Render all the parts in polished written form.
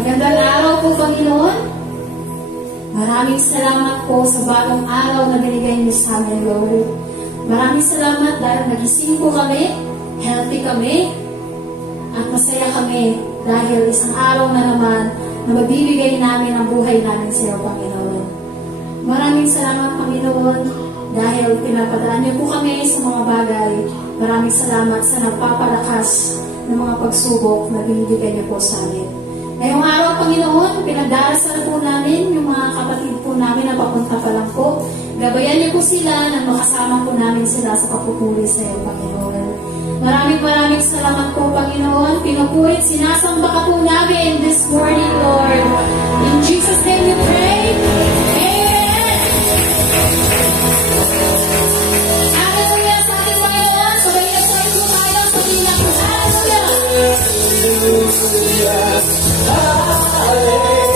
Magandang araw po, Panginoon. Maraming salamat po sa bagong araw na binigay niyo sa amin, Lord. Maraming salamat dahil nagising po kami, healthy kami, at masaya kami dahil isang araw na naman na mabibigay namin ang buhay namin sa iyo, Panginoon. Maraming salamat, Panginoon, dahil pinapadaan niyo po kami sa mga bagay. Maraming salamat sa nagpapalakas ng mga pagsubok na binibigay niyo po sa amin. Ngayong araw, Panginoon, pinagdarasal po namin yung mga kapatid po namin na papunta pa lang po. Gabayan niyo po sila na makasama po namin sila sa papupuri sa iyo, Panginoon. Maraming salamat po, Panginoon. Pinupurit, sinasamba ka po namin this morning, Lord. In Jesus' name we pray. Amen. Hallelujah sa ating Panginoon. Sabay na sa ito tayo. Sabihin natin, Hallelujah. Hallelujah.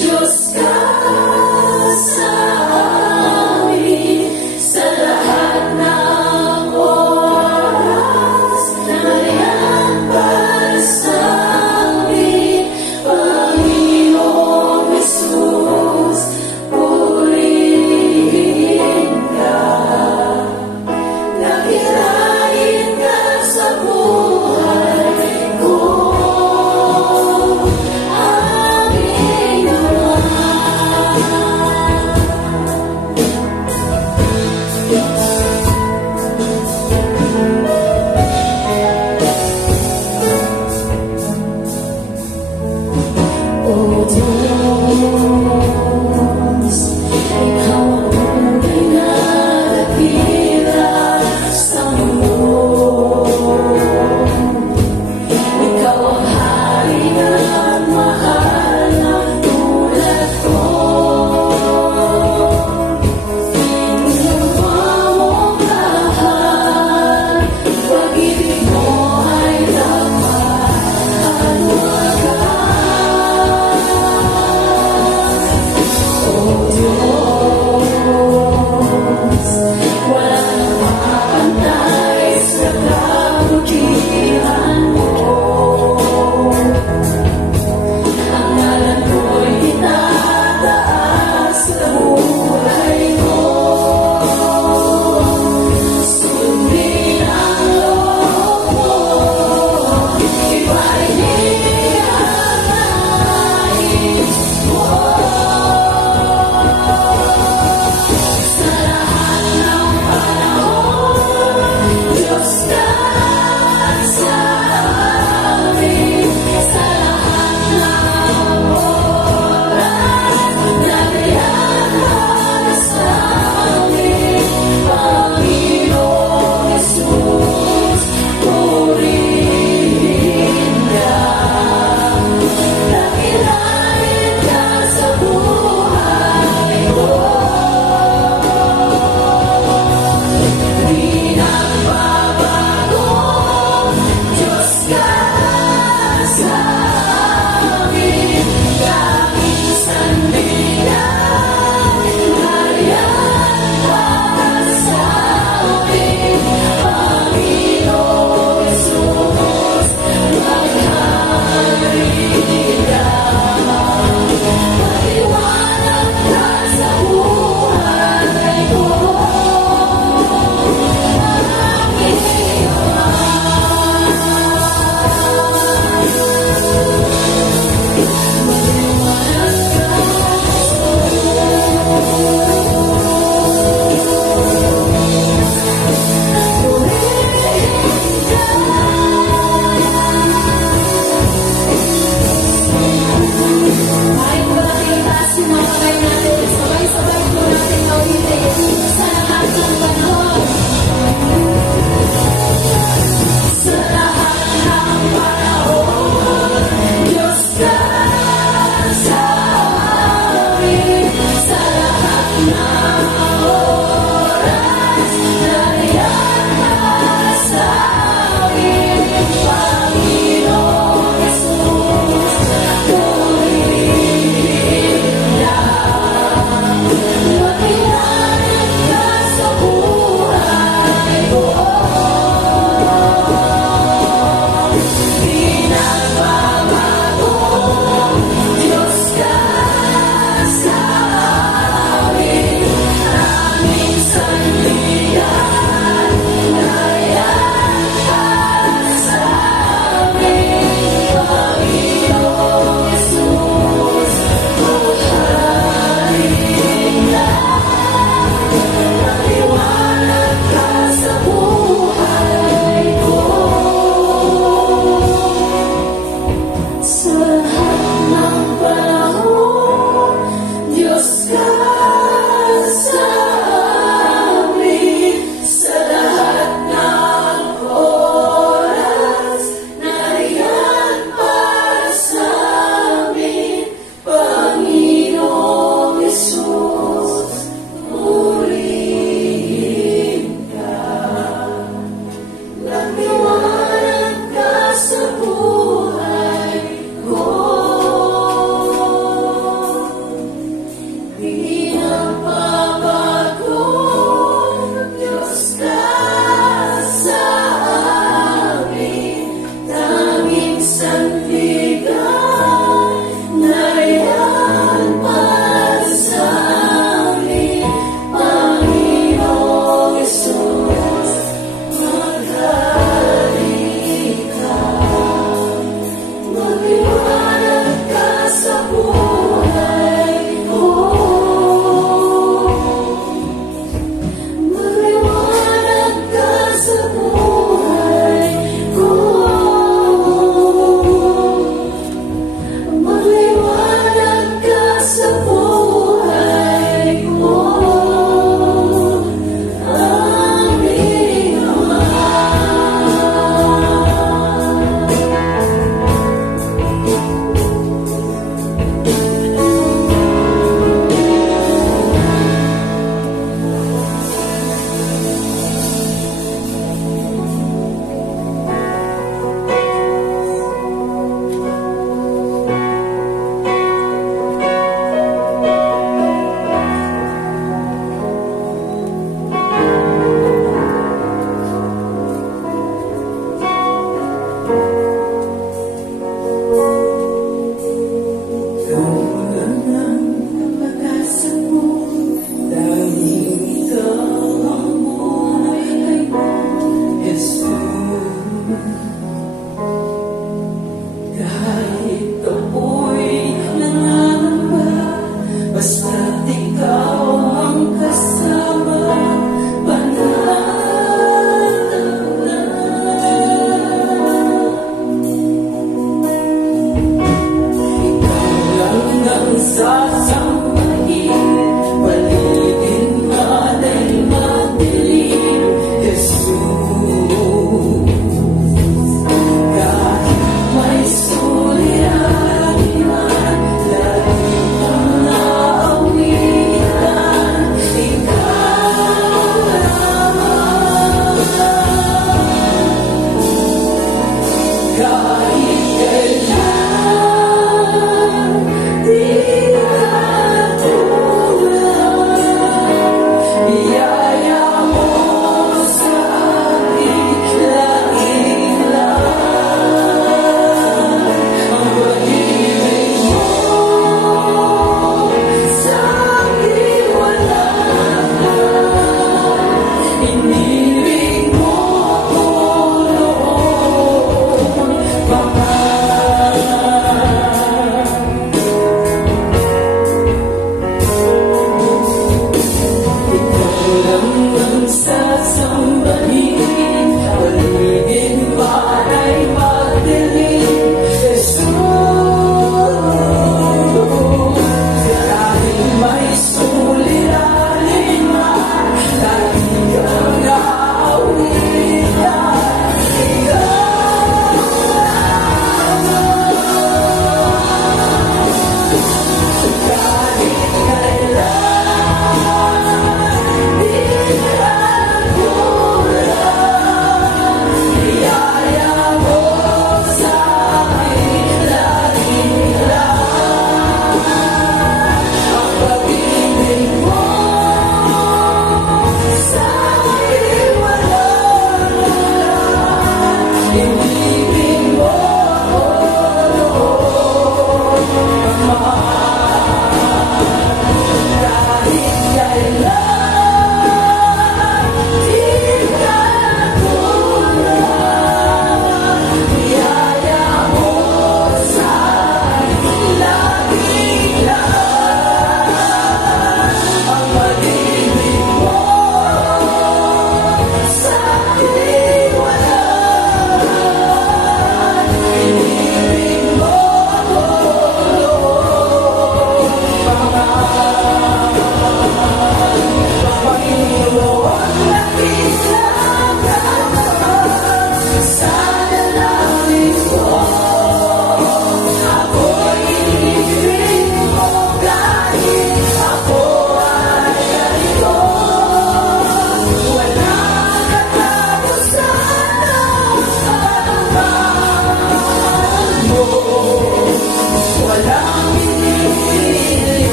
Diyos ka sa amin, sa lahat ng oras, nariyan para sa amin, Panginoong Jesus, purihin ka, nakirain ka sa buhay ko.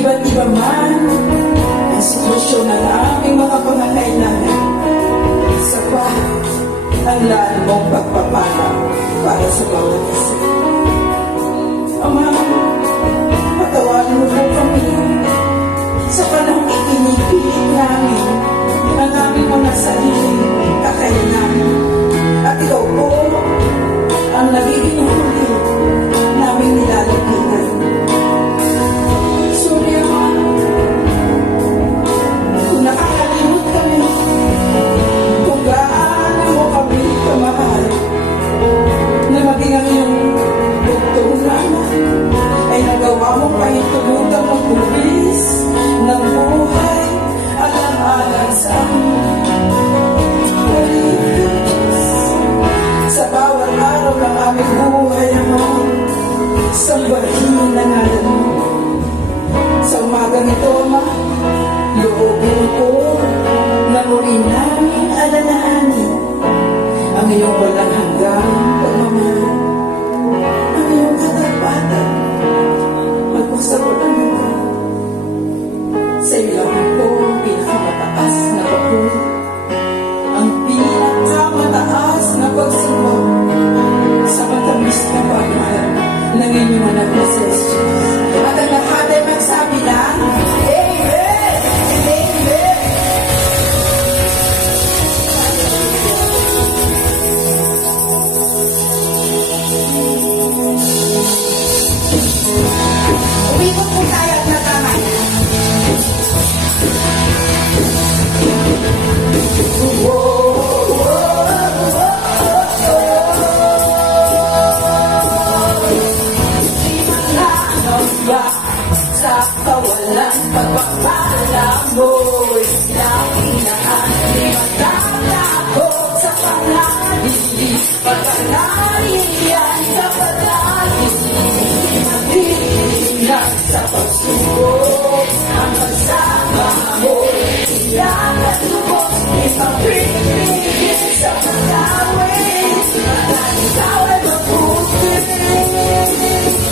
iba't iba man ang sitwasyon ng aming mga pangangailangan, sapat ang lalo mong pagpapala para sa bawat isa. Ama, patawarin mo po kami sa panahong ikinipilit namin ang aming mga sariling kakayanan. At ikaw po ang nagiging huli naming nilalapitan. Sorry, Ama, kung nakakalimot kami, kung gaano mo kami kamahal, na maging ang iyong doktor na anak ay nagawa mo pahintulutan ng buwis ng buhay alang-alang sa amin. Sa bawat araw ng aming buhay, Ama, sambahin na ngalan mo. Sa umagang ito, Ama, loobin ko na muli namin alalahanin ang iyong walang hanggang pagmamahal, ang iyong katapatan, magpasagot ang hanggang. Sa iyo lang po ang pinakamataas na papuri, ang pinakamataas na pagsamba sa matamis na pagmahal ng inyong anak na si Jesus. At ang lahat ay magsabi lang, Amen! Amen! Umikot po tayo at natamay. Sa kawalan pagpapala mo'y nakinaan, di magtatakot sa panahili, pagkanariyan sa panahili, magdidinan sa pagsubok, ang pagsama mo'y iyak at lubos, ipapipigil sa pagkawin, pagkat ikaw ay mabuti,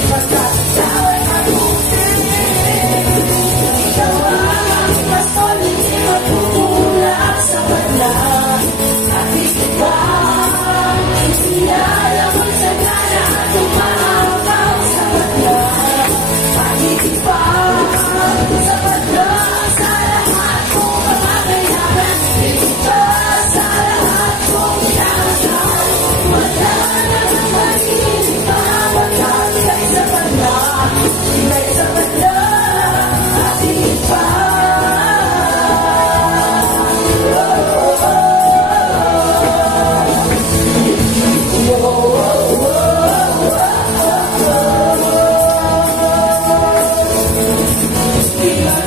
pagkat ikaw ay mabuti. Ikaw ang pasolid, magpupulak sa banla, at ikipang inialamon sa gana at umahaw sa banla, at ikipang sa banla sa lahat kong pangangailangan, ikipang sa lahat kong pinakasan, wala na ng marinig pa, ikay sa banla, ikay sa banla. Di ba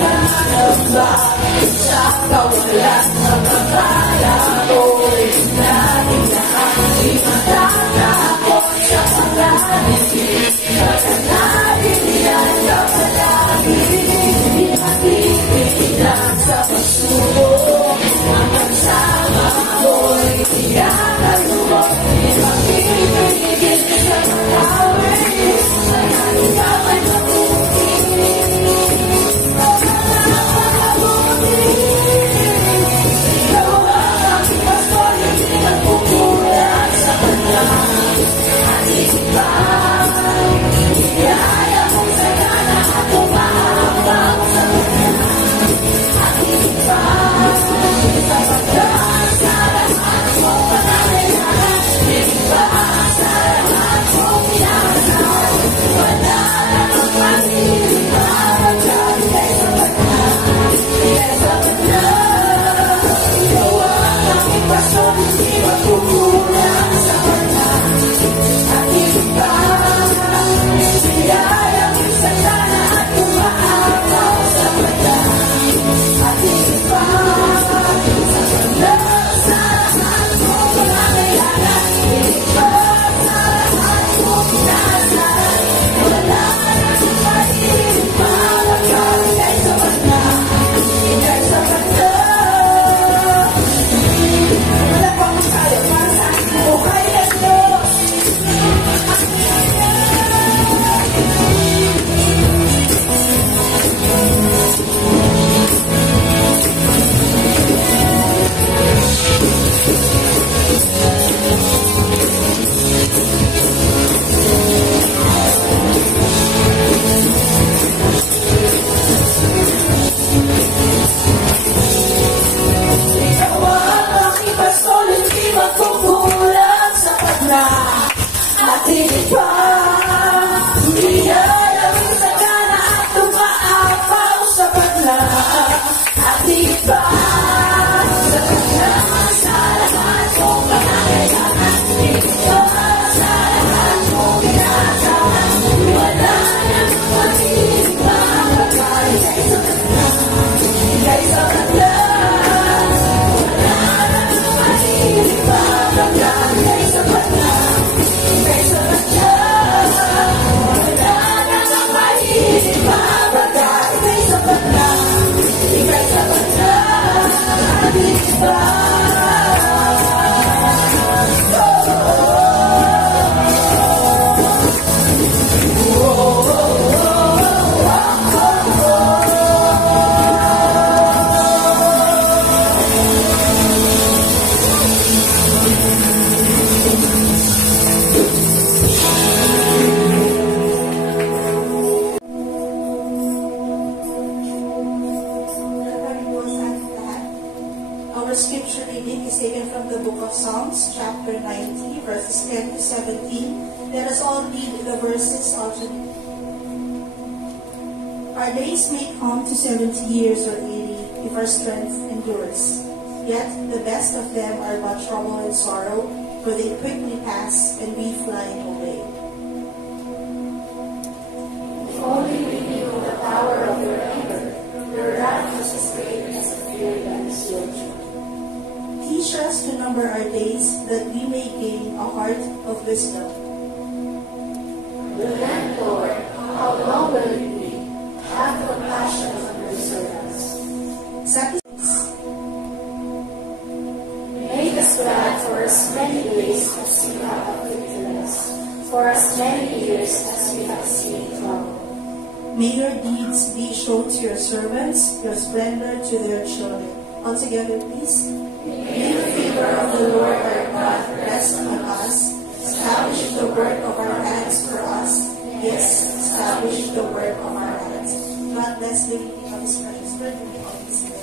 scripture reading is taken from the book of Psalms, chapter 90, verses 10 to 17. Let us all read the verses alternately. Our days may come to 70 years or 80 if our strength endures. Yet the best of them are but trouble and sorrow, for they quickly pass and we fly away. If only we knew the power of your anger, your wrath was as great as the fury that is your joy. Teach us to number our days, that we may gain a heart of wisdom. Relent, Lord, how long will it be? Have compassion on your servants. Make us glad for as many days as we have afflicted us, for as many years as we have seen trouble. May your deeds be shown to your servants, your splendor to their children. Altogether, please. May the favor of the Lord our God rest on us. Establish the work of our hands for us. Yes, establish the work of our hands. God bless the reading of His precious word and of His name.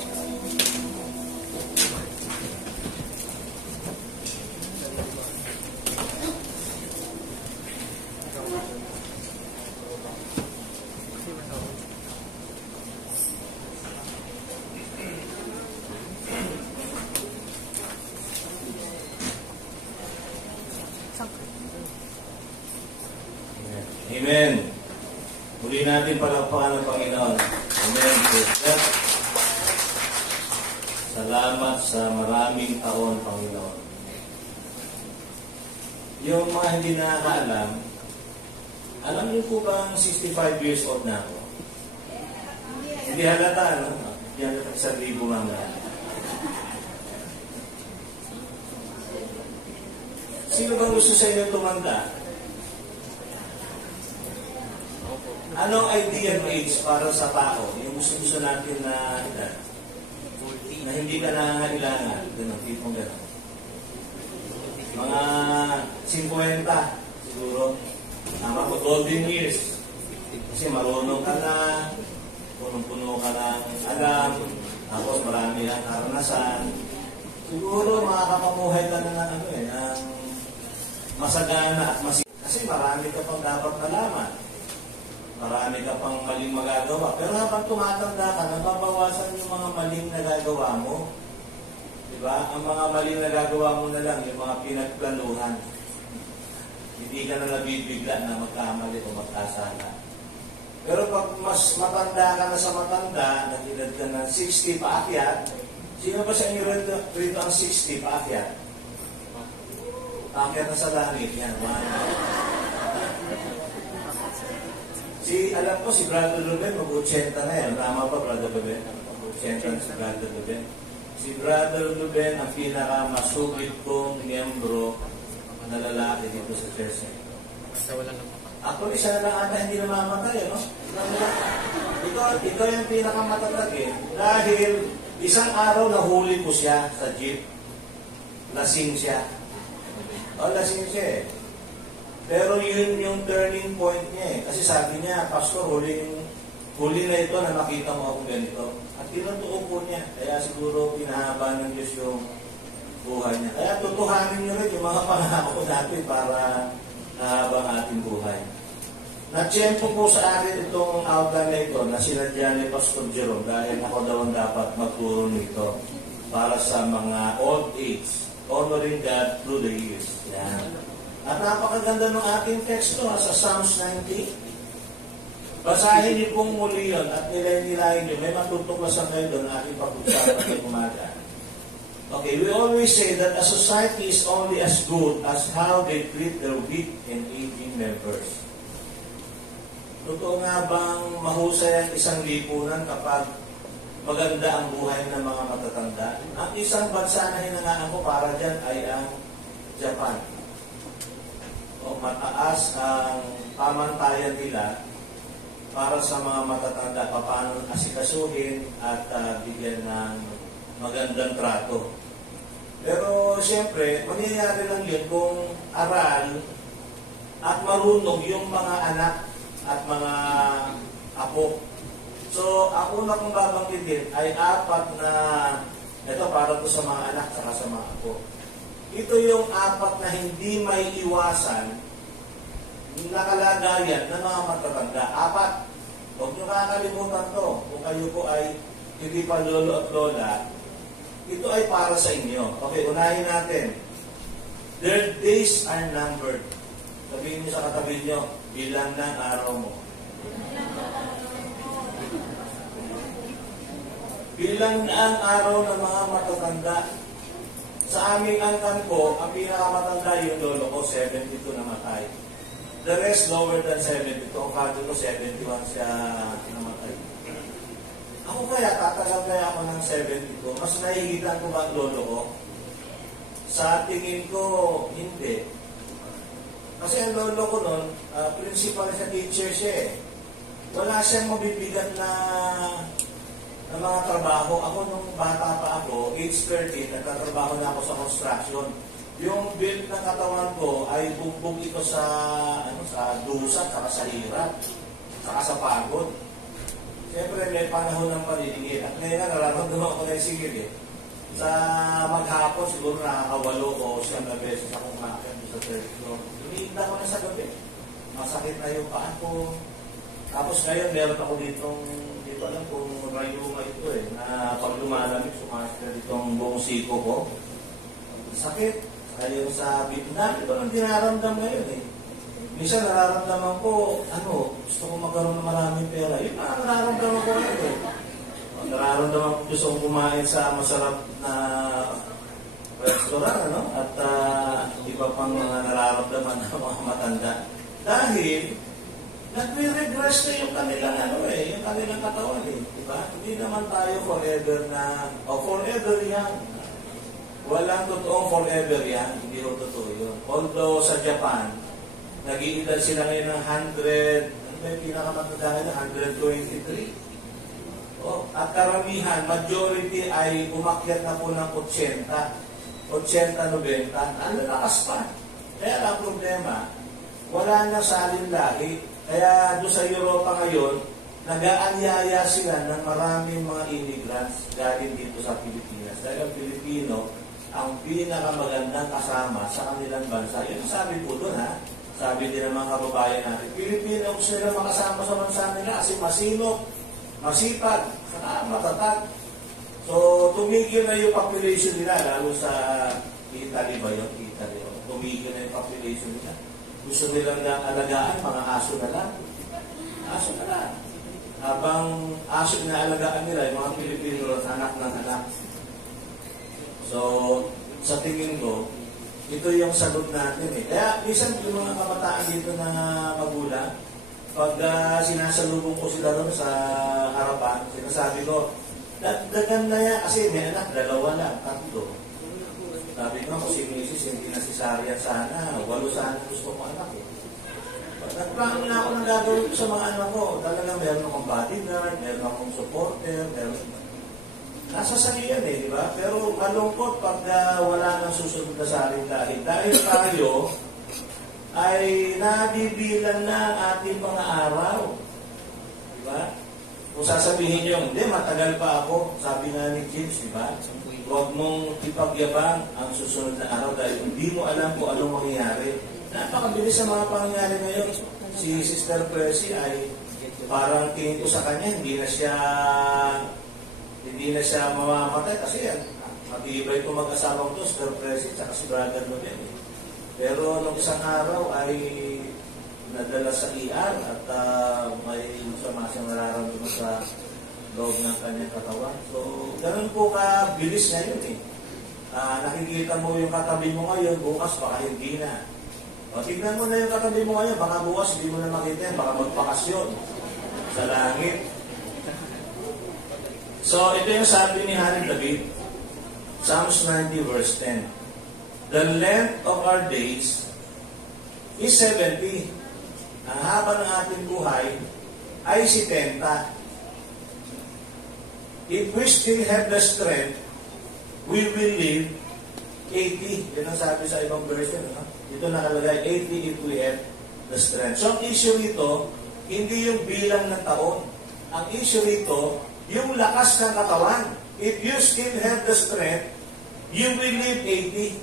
Amen. Muli natin palakpakan ng Panginoon. Amen. Salamat sa maraming taon, Panginoon. Yung mga hindi nakakaalam, alam niyo po bang 65 years old na ako? Hindi halata, no? Hindi halata sa libo mamaya. Sino bang gusto sa inyo tumanda? Anong ideal age para sa tao? Yung gusto natin na edad? Na hindi ka nangangailangan. Ganun, tipong ganun. Mga 50 siguro. Tama ko, golden years. Kasi marunong ka na, punong-puno ka ng alam, tapos marami ang karanasan. Siguro makakapamuhay ka na ng masagana at kasi marami ka pang dapat nalaman. Marami ka pang maling magagawa. Pero habang tumatanda ka, nababawasan yung mga maling nagagawa mo. Diba? Ang mga maling nagagawa mo na lang, yung mga pinagplanuhan. Hindi ka na nabibigla na magkamali o magkasala. Pero pag mas matanda ka na sa matanda, natilad ka na 60 paakyat, sino ba sa inyo rito ang 60 paakyat? Paakyat na sa langit. Yan. Alam ko, si Brother Ruben, mag-80 na yan. Tama pa, Brother Ruben? Mag-80 na si Brother Ruben. Si Brother Ruben, ang pinaka-masugid kong miyembro na lalaki dito sa church. Ako, isa na lang ata hindi namamatay, no? Ito yung pinaka-matatag eh. Dahil isang araw nahuli ko siya sa jeep. Lasing siya. Lasing siya eh. Pero yun yung turning point niya eh. Kasi sabi niya, Pastor, huli na ito na makita mo akong ganito. At tinutuo po niya. Kaya siguro pinahaba ng Diyos yung buhay niya. Kaya tutuhanin niyo rin yung mga pangako natin para nahaba ang ating buhay. Natsyempo po sa akin itong outline na ito na sinadya ni Pastor Jerome dahil ako daw ang dapat magturo nito para sa mga old age, honoring God through the years. Yan. At napakaganda ng ating teksto sa Psalms 90. Basahin niyo pong muli yun at nilay-nilayin niyo. May matutuklasan kayo doon ating pag-usapan ng umaga. Okay, we always say that a society is only as good as how they treat their weak and aging members. Totoo nga bang mahusay ang isang lipunan kapag maganda ang buhay ng mga matatanda? Ang isang bansa na hinangaan ko para dyan ay ang Japan. Mataas ang pamantayan nila para sa mga matatanda, paano asikasuhin at bigyan ng magandang trato. Pero siyempre, mangyayari lang yun kung aral at marunong yung mga anak at mga apo. So, ako na kung babanggitin ay 4 na Ito para po sa mga anak at sa mga apo. Ito yung 4 na hindi may iwasan na kalagayan ng mga matatanda. 4. Huwag nyo kakalimutan to. Kung kayo po ay hindi pa lolo at lola, ito ay para sa inyo. Okay, unahin natin. Their days are numbered. Sabihin niyo sa katabi niyo, bilang ng araw mo. Bilang na ang araw ng mga matatanda. Sa aming angkan ko, ang pinakamatanda yung lolo ko, 72 namatay. The rest lower than 72. Ang father ko, 71 siya namatay. Ako kaya, tatagal kaya ako ng 72. Mas nahihitan ko ba ang lolo ko? Sa tingin ko, hindi. Kasi ang lolo ko noon, principal sa teacher siya eh. Wala siyang mabibigat na mga trabaho. Ako nung bata pa ako, age 13, nagtatrabaho na ako sa construction. Yung build ng katawan ko ay bugbog ito sa dusa, saka sa hirap, saka sa pagod. Siyempre may panahon ng paniningil. At ngayon na nararamdaman ko na yung singil eh. Sa maghapon, siguro nakakawalo o siyang na beses akong makakit sa third floor. Lumihinda ko na sa gabi. Masakit na yung paa ko. Tapos ngayon, meron ako ditong, di ko alam kung rayuma ito eh, na pag lumalamig, sumasya na ditong buong siko ko. Sakit. Kaya sa Vietnam, ito ang dinaramdam ngayon eh. Minsan nararamdaman ko, gusto ko magkaroon ng maraming pera. Yun na nararamdaman ko ngayon eh. Nararamdaman ko gusto kong kumain sa masarap na restaurant, at iba pang mga nararamdaman ng mga matanda. Dahil, nagre-regress na yung kanilang yung kanilang katawan eh. Diba? Hindi naman tayo forever forever young. Walang totoong forever yan. Hindi ho totoo yun. Although sa Japan, nag-iedad sila ngayon ng 100, pinakamatanda ngayon, 123. At karamihan, majority ay umakyat na po ng 80, 90. Ang lalakas pa. Kaya ang problema, wala na salin lahi. Kaya doon sa Europa ngayon, nag-aanyaya sila ng maraming mga immigrants galing dito sa Pilipinas. Dahil ang Pilipino, ang pinakamagandang kasama sa kanilang bansa. Yun ang sabi po doon ha. Sabi din ng mga kababayan natin, Pilipino gusto nila makasama sa bansa nila kasi masino, masipag, saka matatag. So, tumigil na yung population nila, lalo sa Italy ba yun? Italy. Tumigil na yung population nila. Gusto nilang alagaan, mga aso na lang. Aso na lang. Habang aso na alagaan nila, yung mga Pilipino anak ng anak. So, sa tingin ko, ito yung sagot natin eh. Kaya, minsan yung mga kabataan dito na magulang, pag sinasalubong ko sila doon sa harapan, sinasabi ko, dagdagan na yan, kasi may anak, 2 lang, 3. Sabi ko, kasi misis, hindi na cesarean sana, 8 sana gusto ko anak eh. Nagplano na ako ng gagawin ko sa mga anak ko. Talagang meron akong bodyguard, meron akong supporter, nasa saliyan eh, di ba? Pero malungkot pag wala nang susunod na saling dahil. Dahil tayo ay nabibilang na ang ating mga araw. Di ba? Kung sasabihin nyo, hindi, matagal pa ako. Sabi nga ni James, di ba? Huwag mong ipagyabang ang susunod na araw dahil hindi mo alam kung anong mangyayari. Napakabilis sa mga pangyayari ngayon. Si Sister Percy ay parang tingin ko sa kanya, hindi na siya mamamatay kasi yan, matibay ko mag-asawang to, Sister Percy, at si brother mo din. Pero nung isang araw ay nadala sa ER at may masama siyang nararamdaman sa loob ng kanyang katawan. So, ganun po ka-bilis na yun eh. Nakikita mo yung katabi mo ngayon, bukas baka hindi na. O, tignan mo na yung katabi mo ngayon, baka bukas hindi mo na makita yan, baka magpakasyon sa langit. So, ito yung sabi ni Hari David, Psalms 90 verse 10. The length of our days is 70. Ang haba ng ating buhay ay 70. If we still have the strength, we will live 80. Yan ang sabi sa ibang version. Ito nakalagay, 80 if we have the strength. So, ang issue nito, hindi yung bilang ng taon. Ang issue nito, yung lakas ng katawan. If you still have the strength, you will live 80.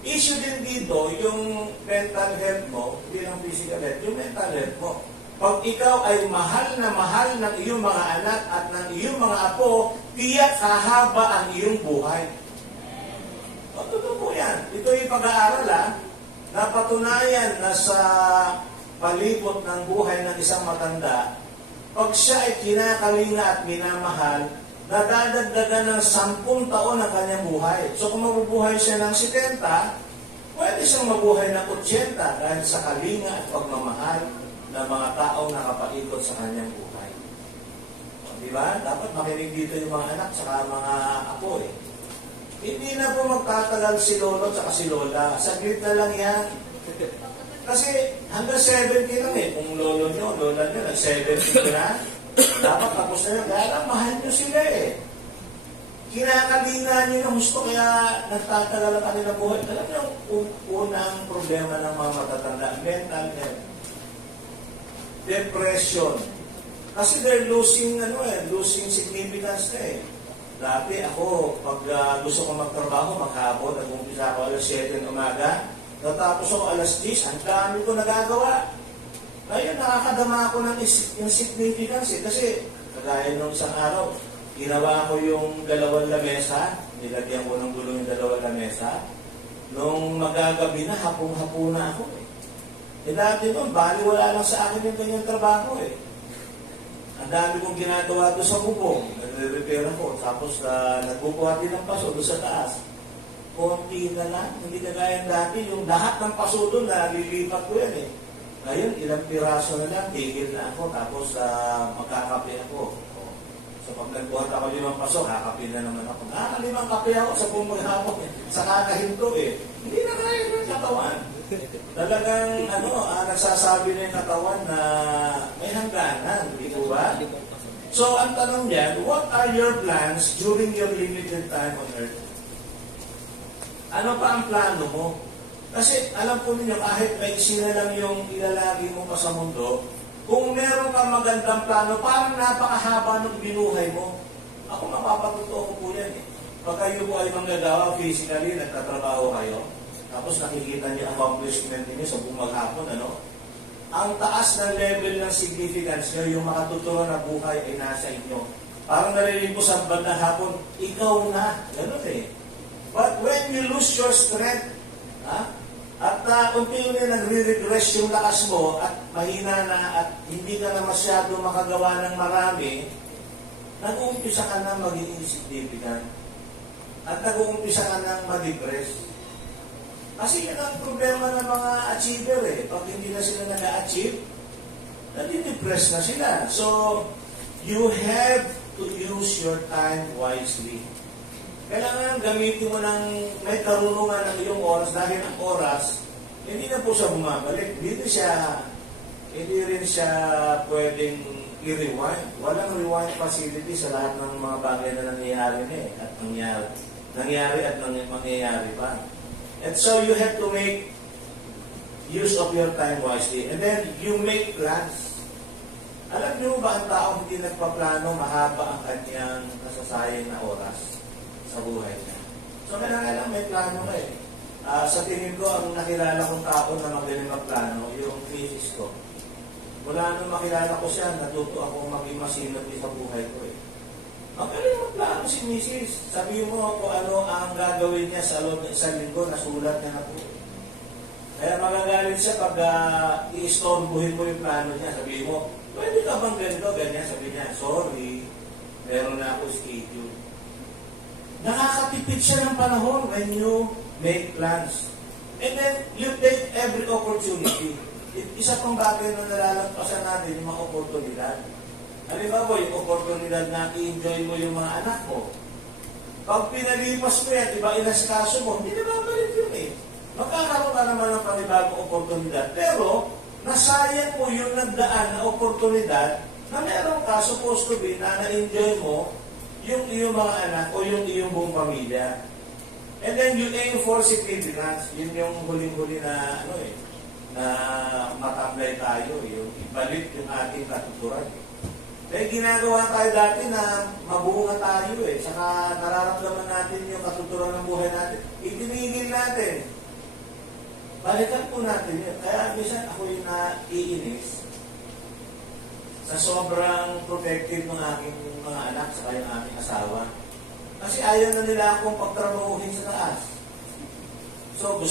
Issue din dito, yung mental health mo, hindi lang physical health, yung mental health mo. Pag ikaw ay mahal ng iyong mga anak at ng iyong mga apo, tiyak hahaba ang iyong buhay. Totoo po yan. Ito yung pag-aaral napatunayan na sa palibot ng buhay ng isang matanda, pag siya ay kinakalinga at minamahal, nadadagdagan ng 10 taon ang kanyang buhay. So kung mabubuhay siya ng 70, pwede siyang mabuhay ng 80 dahil sa kalinga at pagmamahal ng mga taong nakapaikot sa kanyang buhay. Di ba? Dapat makinig dito yung mga anak sa mga apo eh. Hindi na po magtatagal si lolo at si lola. Saglit na lang yan. Kasi hanggang 70 lang eh. Kung lolo nyo, lola nyo, nag-70 na, dapat tapos na yun. Kaya lang, mahal nyo sila eh. Kinakalinga nyo ng gusto, kaya nagtatagal ang kanilang buhay. Alam nyo, unang problema ng mga matatanda, mental health. Depression. Kasi they're losing significance na eh. Dati ako, pag gusto ko magtrabaho, maghapon, nag-umpisa ako alas 7 ng umaga, natapos ako alas 10, ang dami ko nagagawa. Ngayon, nakakadama ako ng insignificance eh. Kasi, kagaya nung isang araw, ginawa ko yung 2 lamesa, nilagyan ko ng gulong yung 2 lamesa. Nung magagabi na, hapong-hapo na ako eh. Dati nun, bali wala lang sa akin yung kanyang trabaho eh. Ang dami kong ginagawa doon sa bubong, nagre-repair ako, tapos nagbubuhat din ng paso doon sa taas. Konti na lang, hindi na gaya dati, yung lahat ng paso doon, nalilipat ko yan eh. Ngayon, ilang piraso na lang, tigil na ako, tapos magkakape ako. So pag nagbuhat ako 5 paso, kakape na naman ako. 5 kape ako sa bumagahapon eh. Sa kakahinto eh. Hindi na kaya ng katawan. Talagang nagsasabi na yung katawan na may hangganan, di po ba? So ang tanong niyan, what are your plans during your limited time on earth? Ano pa ang plano mo? Kasi alam po ninyo, kahit may sila lang yung ilalagi mo pa sa mundo, kung meron kang magandang plano, parang napakahaba ng binuhay mo. Ako mapapatuto ko po yan eh. Pag kayo po ay manggagawa physically, nagtatrabaho kayo, tapos nakikita niyo ang accomplishment niyo sa buong maghapon, ang taas ng level ng significance niyo, yung makatutunan na buhay ay nasa inyo. Parang narinig po sa bandang hapon, ikaw na. Ganun eh. But when you lose your strength, at unti-unti nagre-regress yung lakas mo at mahina na at hindi ka na masyado makagawa ng marami, nag-uumpisa ka na maging insignificant. At nag-uumpisa ka na mag-depress. Kasi yun ang problema ng mga achiever eh. Pag hindi na sila nag-achieve, nadi-depress na sila. So, you have to use your time wisely. Kailangan gamitin mo ng may karunungan ng iyong oras dahil ang oras, hindi na po siya bumabalik. Hindi rin siya pwedeng i-rewind. Walang rewind facility sa lahat ng mga bagay na nangyayari na eh. At nangyari at mangyayari pa. And so you have to make use of your time wisely. And then you make plans. Alam niyo ba ang taong hindi nagpaplano, mahaba ang kanyang nasasayang na oras sa buhay niya. So kailangan may plano ka eh. Sa tingin ko, ang nakilala kong tao na magaling magplano, yung misis ko. Mula nung makilala ko siya, natuto akong maging masinop sa buhay ko eh. Magaling magplano si misis. Sabihin mo kung ano ang gagawin niya sa loob ng isang linggo, nasulat niya na po. Kaya magagalit siya pag i-stormbuhin mo yung plano niya. Sabihin mo, pwede ka bang ganito, ganyan? Sabihin niya, sorry, meron na ako schedule. Nakakatipid siya ng panahon when you make plans. And then, you take every opportunity. Isa pang bagay na nalalagpasan natin yung mga oportunidad. Halimbawa, yung oportunidad na i-enjoy mo yung mga anak mo. Pag pinalipas mo yan, iba inaskaso mo, hindi na babalik yun eh. Magkakaroon ka naman ng panibagong oportunidad. Pero, nasayang mo yung nagdaan na oportunidad na meron ka, supposed to be, na na-enjoy mo yung iyong mga anak o yung iyong buong pamilya. And then you aim for significance. Yun yung huling-huli na, na matamlay tayo, yung ibalik yung ating katuturan. May ginagawa tayo dati na mabunga tayo eh. Saka nararamdaman natin yung katuturan ng buhay natin. Itinigil natin. Balikan po natin yun. Kaya minsan ako yung naiinis sa sobrang protective ng aking mga anak saka yung aking asawa. Kasi ayaw na nila akong pagtrabahuhin sa taas. So,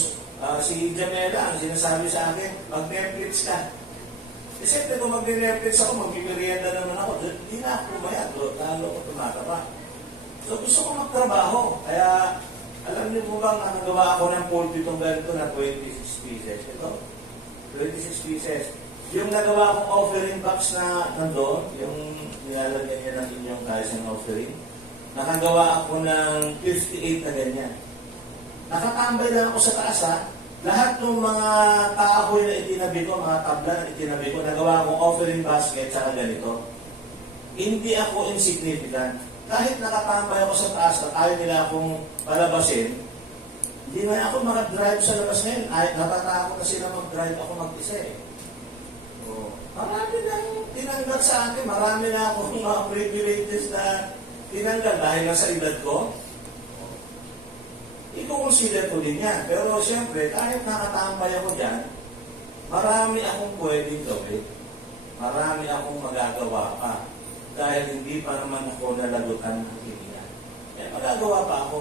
si Jamela, ang sinasabi sa akin, mag-Netflix ka. Kasi siyempre kung mag-Netflix ako, mag-merienda naman ako, hindi na ako umayag, lalo ko tumataba. So gusto ko magtrabaho. Kaya, alam niyo po bang nakagawa ako ng pulpit itong ganito na 26 pieces? Ito, 26 pieces. Yung nagawa kong offering box na nandoon, yung nilalagyan niya ng inyong guys ng offering, nakagawa ako ng 58 na ganyan. Nakatambay lang ako sa taas ha. Lahat ng mga kahoy na itinabi ko, mga tabla na itinabi ko, nagawa akong offering basket sa ganito. Hindi ako insignificant. Kahit nakatambay ako sa taas at ayaw nila akong palabasin, hindi na ako makadrive sa labas ngayon. Natatakot na sila mag-drive ako mag-isa eh. Marami na tinanggal sa akin. Marami na akong mga privileges na tinanggal dahil na sa edad ko. I-consider ko din yan. Pero siyempre, kahit nakatambay ako dyan, marami akong pwedeng gawin. Marami akong magagawa pa. Dahil hindi pa naman ako nalagutan ng hininga. Kaya magagawa pa ako.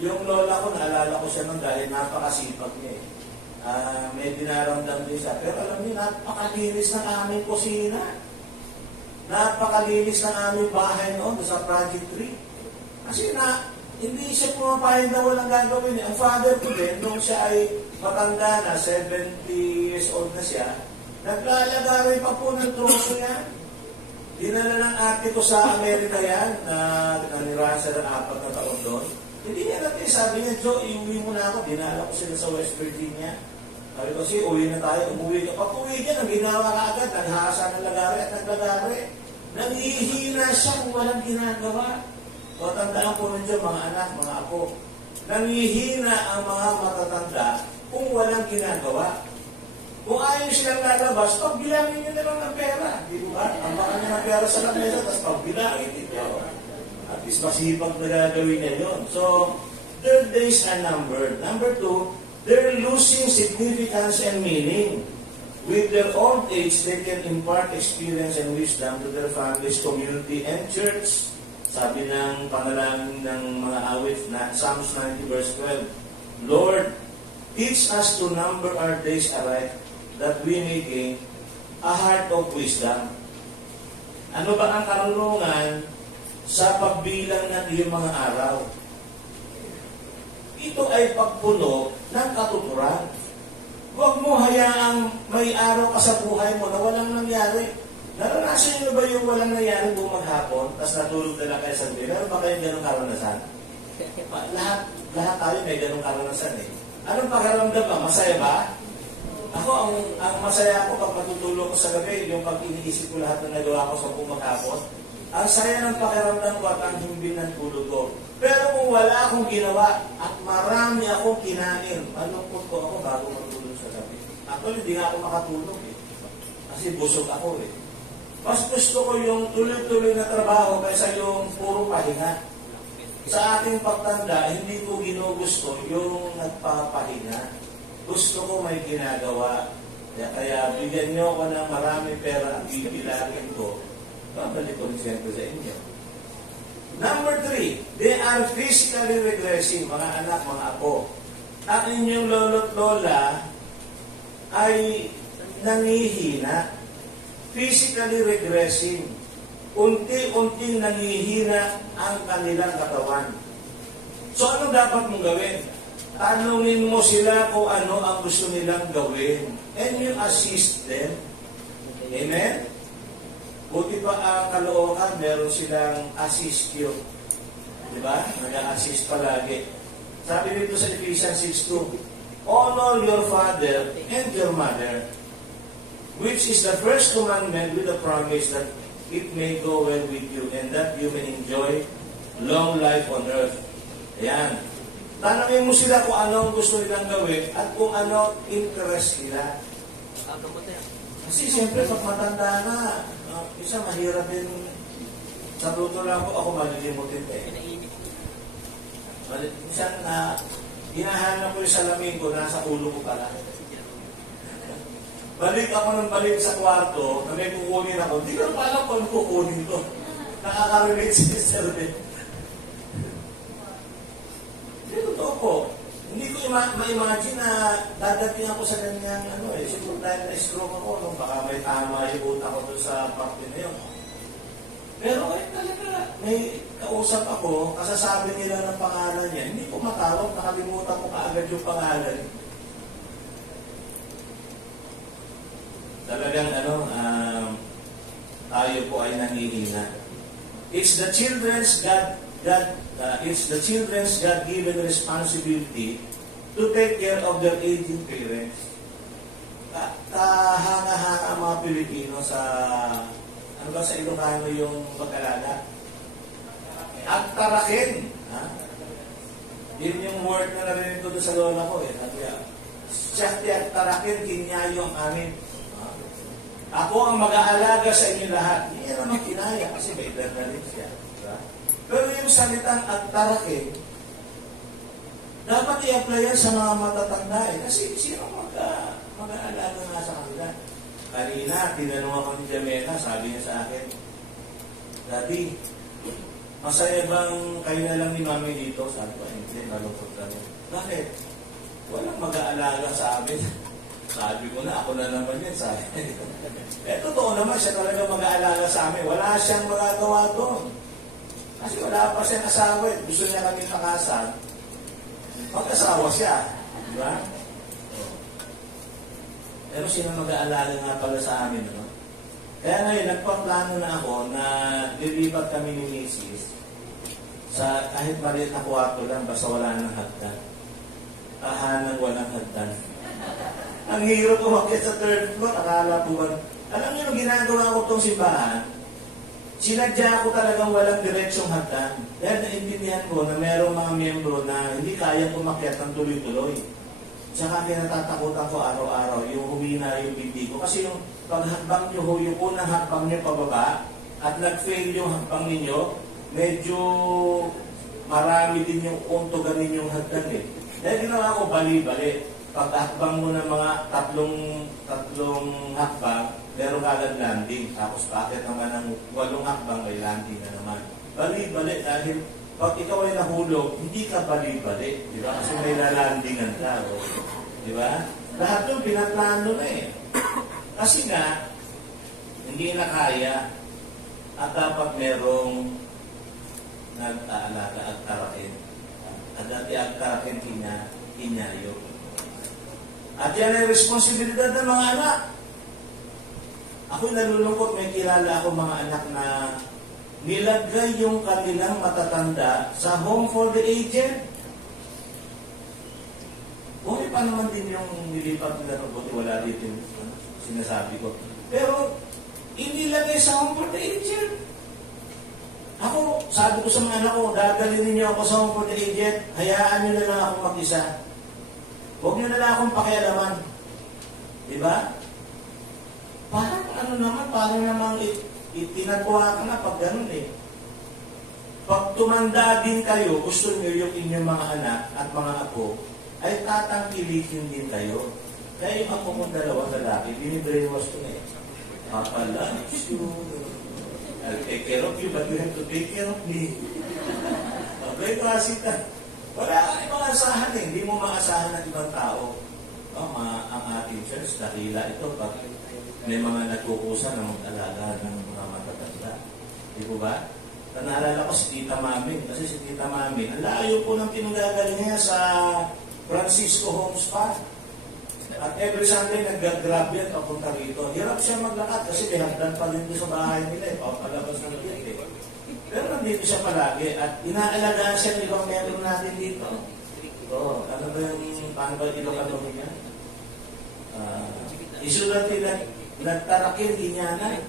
Yung lola ko, naalala ko siya nun dahil napakasipag niya eh. May dinaramdam din siya. Pero alam niyo, napakalinis ng aming kusina. Napakalinis ng aming bahay noon sa Project 3. Kasi hindi siya pumapayag na walang gagawin. Ang father ko din, nung siya ay matanda na, 70 years old na siya, naglalagay pa po ng troso yan. Dinala ng ate ko sa Amerika yan, na nanirahan siya ng 4 na taon doon. Hindi niya natin, sabi niya, Joe, iuwi mo na ako. Dinala ko sila sa West Virginia. Sabi ko, sige, uwi na tayo, umuwi ka. Pag uwi niya, ang ginawa ka agad, naghasa ng lagari at naglagari. Nangihina siya kung walang ginagawa. O tandaan po ninyo, mga anak, mga apo, nangihina ang mga matatanda kung walang ginagawa. Kung ayaw silang lalabas, pagbilangin nyo na lang ng pera. Di ba? Ang baka nyo ng pera sa lamesa, tapos pagbilangin ninyo. At least masipag na gagawin niya yun. So, their days are numbered. Number 2, they're losing significance and meaning. With their old age, they can impart experience and wisdom to their families, community, and church. Sabi ng panalangin ng mga awit na Psalms 90 verse 12, Lord, teach us to number our days aright, that we may gain a heart of wisdom. Ano ba ang karunungan sa pagbilang ng iyong mga araw? Ito ay pagpuno ng katuturan. Huwag mo hayaang may araw ka sa buhay mo na walang nangyari. Naranasan niyo ba yung walang nangyari buong maghapon, tapos natulog na lang kayo sa gabi? Meron ba kayong ganong karanasan? Lahat tayo may ganong karanasan eh. Anong pakiramdam ba? Masaya ba? Ako, ang masaya ako pag matutulog ko sa gabi, yung pag iniisip ko lahat na nagawa ko sa buong maghapon, ang saya ng pakiramdam ko at ang himbing ng tulog ko. Pero kung wala akong ginawa at marami akong kinain, malungkot ko ako bago matulog sa gabi. Actually, hindi nga ako makatulog eh. Kasi busog ako eh. Mas gusto ko yung tuloy-tuloy na trabaho kaysa yung puro pahinga. Sa ating pagtanda, hindi ko ginugusto yung nagpapahinga. Gusto ko may ginagawa. Kaya bigyan niyo ako ng marami pera at bibilangin ko. Babalik ko rin siyempre sa inyo. Number 3, they are physically regressing, mga anak, mga apo. Ang inyong lolo't lola ay nangihina. Physically regressing. Unti-unting nangihina ang kanilang katawan. So, ano dapat mong gawin? Tanungin mo sila kung ano ang gusto nilang gawin. And you assist them. Amen? Buti pa ang kalookan, meron silang assist you. Diba? Nag-assist palagi. Sabi nito sa Ephesians 6:2, honor your father and your mother, which is the first commandment with the promise that it may go well with you and that you may enjoy long life on earth. Ayan. Tanungin mo sila kung ano ang gusto nilang gawin at kung ano interest nila. Kasi siyempre, pag matanda na, isa mahirap din Sa totoo lang po, ako malilimutin eh. Minsan na, hinahanap ko yung salamin ko, nasa ulo ko pala. Balik ako ng balik sa kwarto, na may kukunin ako, hindi ko pa alam kung kukunin ko. Nakaka-relate si Mr. Ben. Hindi totoo po. Hindi ko ma-imagine na dadating ako sa ganyang siguro dahil na-stroke ako, baka may tama yung utak ko doon sa parte na yun. Pero talaga, may kausap ako, kasasabi nila ng pangalan niya, hindi ko matawag, nakalimutan ko kaagad yung pangalan. Talagang tayo po ay nangihina. It's the children's God-given responsibility to take care of their aging parents. Kahanga-hanga ang mga Pilipino sa sa Ilocano yung pag-alaga? Agtarakin. Yun yung word na narinig ko doon sa lola ko eh. Siya agtarakin, kinyayo ang amin. Ako ang mag-aalaga sa inyo lahat. Hindi niya naman kinaya kasi may edad na rin siya. Diba? Pero yung salitang agtarakin, dapat i-apply yan sa mga matatanda eh. Kasi sino mag-aalaga nga sa kanila? Kanina, tinanong ako ni Jamela, sabi niya sa akin, Daddy, masaya bang kayo na lang ni Mami dito? Sabi ko, hindi, malungkot kami. Bakit? Walang mag-aalaga sa amin. Sabi ko na, ako na naman yun, sabi. Totoo naman, siya talaga mag-aalaga sa amin. Wala siyang magagawa doon. Kasi wala pa siyang asawa. Gusto niya kami nakasal. Mag-asawa siya. Diba? Pero sino mag-aalaga nga pala sa amin, no? Kaya ngayon, nagpaplano na ako na lilipat kami ni Mrs. sa kahit maliit na kwarto lang, basta wala ng hagdan. Tahanan walang hagdan. Ang hirap umakyat sa third floor, akala po ba? Alam niyo, nung ginagawa ko itong simbahan, sinadya ko talagang walang diretsyong hagdan. Dahil naintindihan ko na mayroong mga miyembro na hindi kayang umakyat ng tuloy-tuloy. Tsaka kinatatakutan ko araw-araw, yung humina yung bibig ko. Kasi yung paghakbang nyo, yung unang hakbang nyo pababa, at nag-fail yung hakbang ninyo, medyo marami din yung untuganin yung hagdan eh. Dahil ginawa ko bali-bali. Pag-hakbang mo ng mga tatlong hakbang, meron agad landing. Tapos bakit naman ng 8 hakbang may landing na naman. Bali-bali dahil pag ikaw ay nahulog, hindi ka bali-bali. Di ba? Kasi may lalandingan ka. Di ba? Lahat yung pinaplano na eh. Kasi nga, hindi na kaya at dapat merong nag-aalaga at tarakin. At dati ang tarakin kinyayo. At yan ay responsibilidad ng mga anak. Ako'y nalulungkot, may kilala ako mga anak na nilagay yung kanilang matatanda sa home for the aged. Okay pa naman din yung nilipat nila ng buti, wala dito yung sinasabi ko. Pero, inilagay sa home for the aged. Ako, sabi ko sa mga anak ko, dadalhin niyo ako sa home for the aged, hayaan niyo na lang akong mag-isa. Huwag niyo na lang akong pakialaman. Diba? Parang parang namang itinagwa ka na pag ganun eh. Pag tumanda din kayo, gusto niyo yung inyong mga anak at mga apo, ay tatangkilikin din kayo. Kaya yung ako kong dalawang lalaki, binibrainwash ko na eh. Papala, I'll take care of you, but you have to take care of me. Okay, klasika. Wala kang ibang asahan eh. Hindi mo maasahan ng ibang tao. Ang ating church, dakila ito pag may mga nagkukusa na mag-alaga ng mga matatanda. Di ba ba? Naalala ko si Tita Mami. Kasi si Tita Mami, ang layo po ng pinagagaling niya sa Francisco Home Spa. At every Sunday, nag-grab yan papunta rito. Hirap siya maglakad kasi pinagdan pa rin sa bahay nila eh. Papalabas ng gate eh. Pero nandito siya palagi at inaalagaan siya ng ibang meron natin dito. Ano ba yung paano ba Ilocano niya? Isulat nila, nagtarakin, di niya na.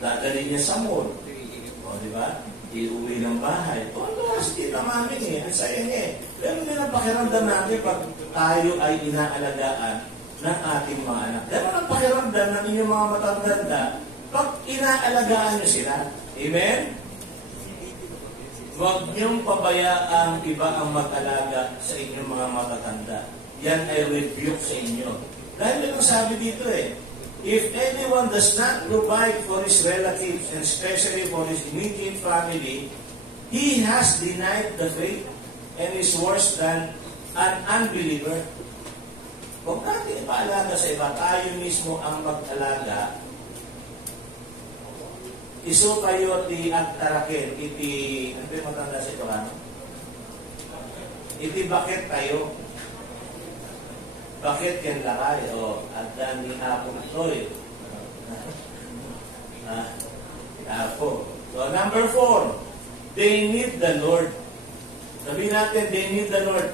Dadali niya sa mall. Di ba? Iuwi ng bahay. Kasi Tita Mami eh. Ang saya niya eh. Pero hindi na pakiramdam natin pag tayo ay inaalagaan ng ating mga anak. Pero ang pakiramdam ng inyong mga matanda pag inaalagaan nyo sila. Amen? Huwag niyong pabayaang iba ang mag-alaga sa inyong mga matatanda. Yan ay rebuke sa inyo. Dahil yung sabi dito if anyone does not provide for his relatives and especially for his immediate family, he has denied the faith and is worse than an unbeliever. Huwag natin ipaalaga sa iba, tayo mismo ang mag-alaga. Iso kayo at tarakin, ano yung matanda sa ito, ano? Bakit tayo? Bakit yan lakay? At dami hapon ito'y. Apo. So, number 4, they need the Lord. Sabihin natin, they need the Lord.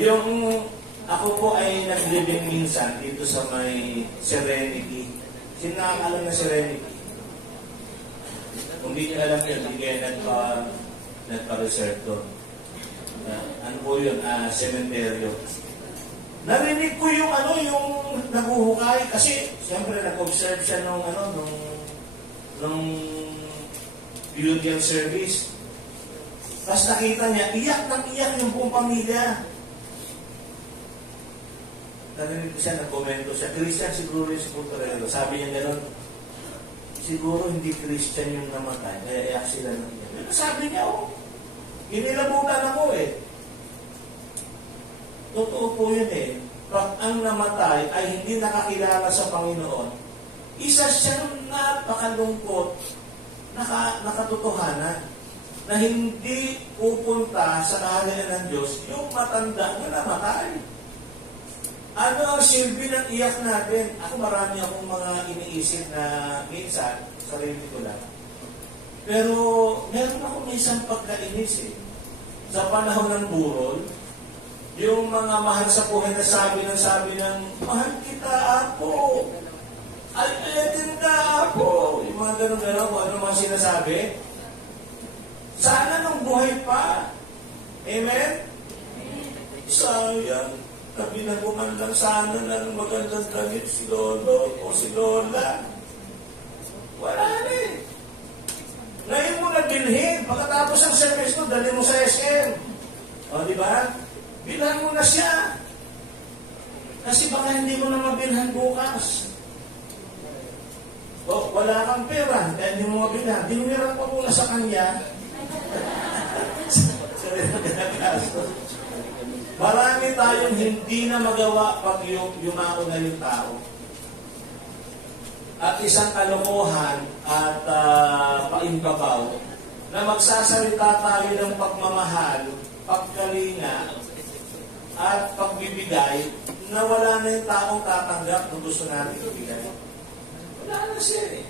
Yung ako po ay naglibing minsan dito sa may Serenity. Sino nakakalam na Serenity? Kung di nyo alam yun, hindi kayo nagpa-reserve doon. Ano po yun? Cementerio. Narinig ko yung naguhukay kasi siyempre nag-observe siya nung burial service. Tapos nakita niya, iyak ng iyak yung buong pamilya. Narinig ko siya, nag-komento siya. Christian siguro yung Putorero. Sabi niya gano'n, siguro hindi Christian yung namatay, kaya iyak sila ng iyak. Sabi niya, inilabutan ako Totoo po yun Pag ang namatay ay hindi nakakilala sa Panginoon, isa siyang napakalungkot, nakatotohanan, na hindi pupunta sa kaharian ng Diyos yung matanda na namatay. Ano ang silbi ng iyak natin? Ako marami akong mga iniisip na minsan, sarili ko lang. Pero meron akong isang pagkainis Sa panahon ng burol, yung mga mahal sa buhay na sabi ng, mahal kita, Apo. Ayatin ka, Apo. Yung mga ganun-ganun, kung ano mga sinasabi. Sana nung buhay pa. Amen? Sayang. Kabilang ko man lang sana ng magandang damit si Lolo o si Lola. Wala na Ngayon mo nabilhin. Pagkatapos ng service mo, dali mo sa SM. Di ba? Bilhan mo na siya. Kasi baka hindi mo na mabilhan bukas. Wala kang pera, kaya hindi mo mabilhan. Dinira pa muna sa kanya. Marami tayong hindi na magawa pag yumao na yung tao. At isang kalokohan at paimbabaw na magsasalita tayo ng pagmamahal, pagkalinga, at pagbibigay na wala na yung taong tatanggap kung gusto natin ibigay. Wala na siya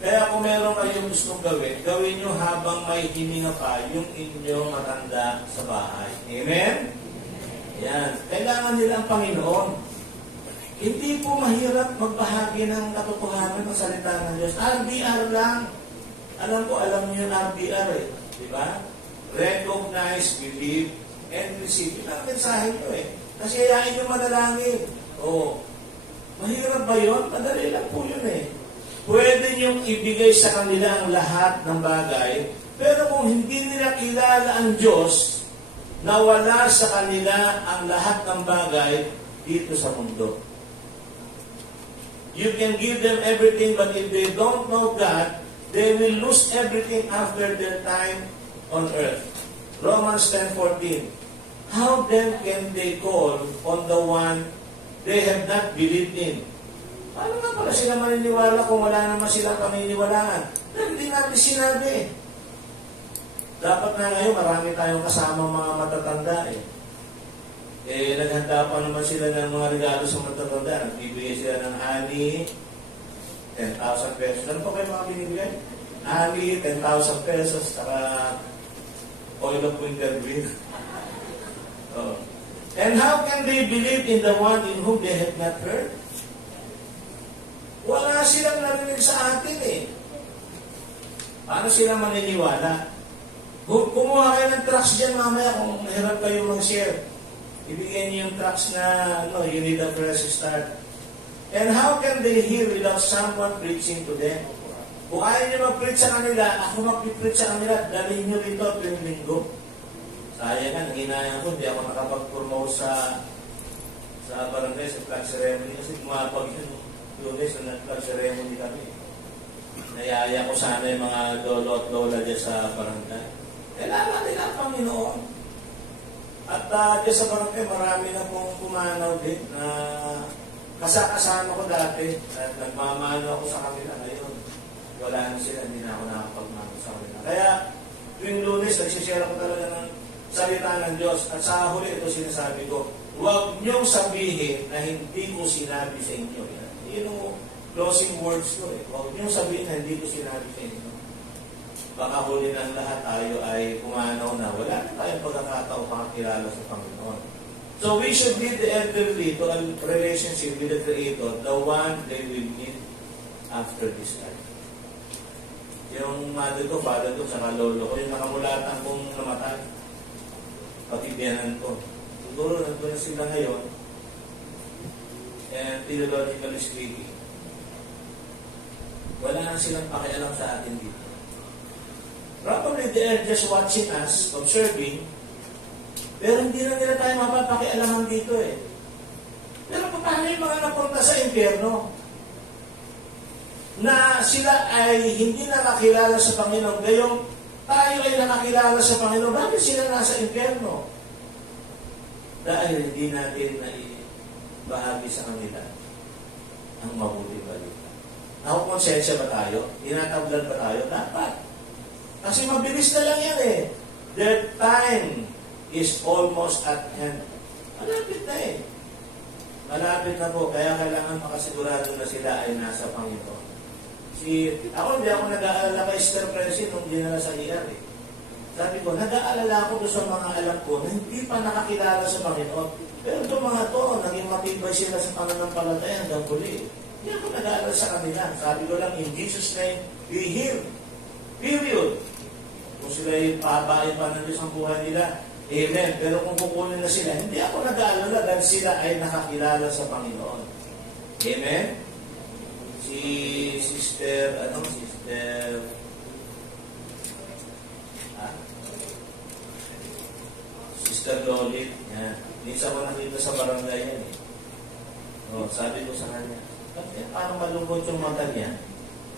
Kaya kung meron kayong gustong gawin nyo habang may hininga pa yung inyong matanda sa bahay. Amen? Yan. Kailangan nila ang Panginoon. Hindi po mahirap magbahagi ng katotohanan ng salita ng Diyos. RBR lang. Alam niyo yung RBR Di ba? Recognize, believe, and receive. Yun ang mensahe nyo Kasi yayain nyo manalangin. Mahirap ba yun? Madali lang po yun Pwede niyong ibigay sa kanila ang lahat ng bagay, pero kung hindi nila kilala ang Diyos, nawala sa kanila ang lahat ng bagay dito sa mundo. You can give them everything, but if they don't know God, they will lose everything after their time on earth. Romans 10:14. How then can they call on the one they have not believed in? Paano nga pala sila maniniwala kung wala naman silang paniniwalaan? Hindi natin sinabi. Dapat na ngayon, marami tayong kasama mga matatanda naghanda pa naman sila ng mga regalo sa matatanda. Nagbibigay sila ng honey, 10,000 pesos. Ano pa kayo mga binibigay? Honey, 10,000 pesos, saka oil of winter green. And how can they believe in the one in whom they have not heard? Wala silang narinig sa atin Paano sila maniniwala? Kumuha kayo ng tracts dyan mamaya kung mahirap kayo mag-share. Ibigay niyo yung tracts na you need a fresh start. And how can they hear without someone preaching to them? Kung ayaw niyo mag-preach sa kanila, ako mag-preach sa kanila, dalhin niyo rito tuwing linggo. Sayang nga, nanginayang ko, hindi ako nakapag-promote sa barangay, sa flag ceremony, kasi gumapag yun. Lunes, na flag ceremony kami. Nayaya ko sana yung mga lolo at lola dyan sa barangay. Kailangan nila ang Panginoon. At dyan sa barangay, marami na pong pumanaw din na kasama ko dati. At nagmamano ako sa kanila ngayon. Wala na sila, hindi na ako nakapagmano sa kanila. Kaya, tuwing Lunes, nagsishare ko talaga ng salita ng Diyos. At sa huli, ito sinasabi ko, huwag niyong sabihin na hindi ko sinabi sa inyo. Yun yung closing words ko eh. Huwag niyong sabihin na hindi ko sinabi sa inyo. Baka huli ng lahat tayo ay pumanaw na wala na tayong pagkakataon makakilala sa Panginoon. So we should lead the elderly to a relationship with the Creator, the one they will meet after this life. Yung mother ko, father ko, saka lolo ko, yung nakamulatan kong namatay, pati biyanan ko. Siguro nandun na sila ngayon, and theologically speaking, wala na silang pakialam sa atin dito. Probably they are just watching us, observing, pero hindi na nila tayo mapapakialaman dito eh. Pero paano yung mga napunta sa impyerno? Na sila ay hindi na nakilala sa Panginoon, gayong tayo ay nakakilala sa Panginoon, bakit sila nasa impyerno? Dahil hindi natin bahagi sa kanila ang mabuting balita. Ako, konsensya ba tayo? Tinatablan ba tayo? Dapat. Kasi mabilis na lang yan eh. Their time is almost at hand. Malapit na eh. Malapit na po. Kaya kailangan makasigurado na sila ay nasa Panginoon. Ako, hindi ako nag-aalala kay Esther Presi nung dinala sa ER eh. Sabi ko, nag-aalala ako doon sa mga alam ko na hindi pa nakakilala sa Panginoon. Pero itong mga to, naging matibay sila sa pananampalataya hanggang huli. Hindi ako nag-aalala sa kanila. Sabi ko lang, in Jesus' name, be healed. Period. Kung sila yung pabain pa ng Diyos ang buhay nila, amen. Pero kung kukunin na sila, hindi ako nag-aalala dahil sila ay nakakilala sa Panginoon. Amen? Si Sister Lolit, yan. Minsan ko nakita sa barangay yan eh. Sabi ko sa kanya, parang malungkot yung mata niya.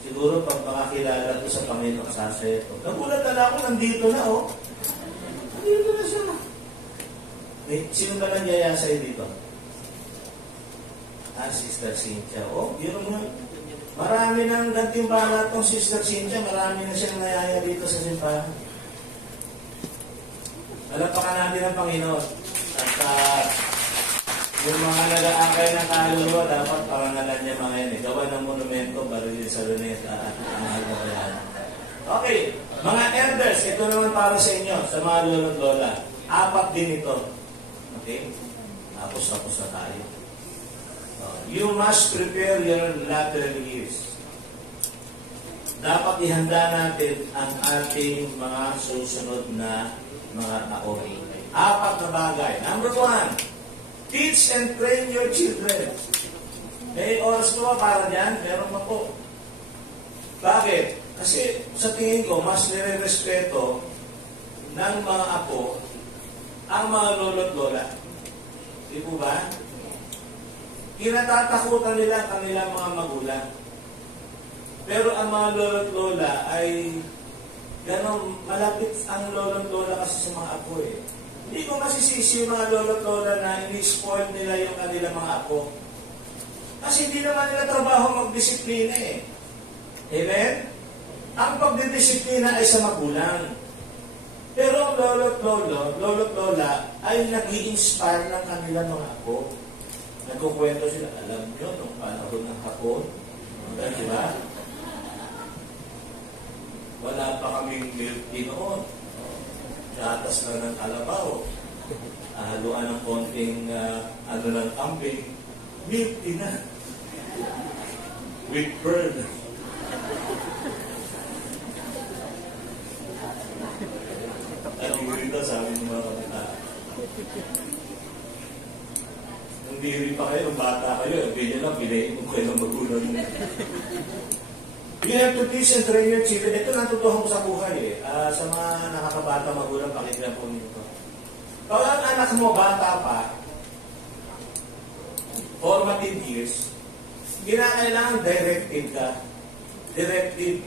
Siguro pag makakilala ko sa Panginoon, sasaya ito. Nagulat na ako, nandito na oh. Nandito na siya. Sino ba nangyaya sa'yo dito? Sister Cynthia. Yun mo. Marami nang gantimpala itong Sister Cynthia. Marami na siyang nayaya dito sa simbahan. Alapakan natin ang Panginoon. At yung mga nag-aakay ng kaluluwa, dapat parangalan niya mga yan. Gawa ng monumento, baril sa luneta at ang halayan. Okay, mga elders, ito naman para sa inyo, sa mga lolo't lola. 4 din ito. Okay? Tapos na tayo. You must prepare your lateral years. Dapat ihanda natin ang ating mga susunod na mga taon. 4 na bagay. Number 1, teach and train your children. May oras ko ba para dyan? Meron pa po. Bakit? Kasi sa tingin ko, mas nire-respeto ng mga apo ang mga lolo't lola. Di po ba? Kinatatakutan nila ang kanilang mga magulang. Pero ang mga lolo't lola ay ganon, malapit ang lolo't lola kasi sa mga apo eh. Hindi ko masisisi yung mga lolo't lola na ini-spoil nila yung kanilang mga apo. Kasi hindi naman nila trabaho magdisiplina eh. Amen? Ang pagdidisiplina ay sa magulang. Pero ang lolo't lola ay nag-i-inspire ng kanilang mga apo. Nagkukwento sila, alam nyo, nung panahon ng hapon, di ba? Wala pa kaming milk tea noon. Gatas lang ng kalabaw. Haluan ng konting ng camping. Milk tea na. With pearl. At yung rito, sabi ng mga kapita. Nung diri pa kayo, nung bata kayo, ganyan lang, pinayin mo kayo ng magulang mo. You have to teach and train your children. Ito natutuhan ko sa buhay eh. Sa mga nakakabata magulang, pakinggan po nito. Pag ang anak mo bata pa, formative years, kinakailangan directive ka. Directive.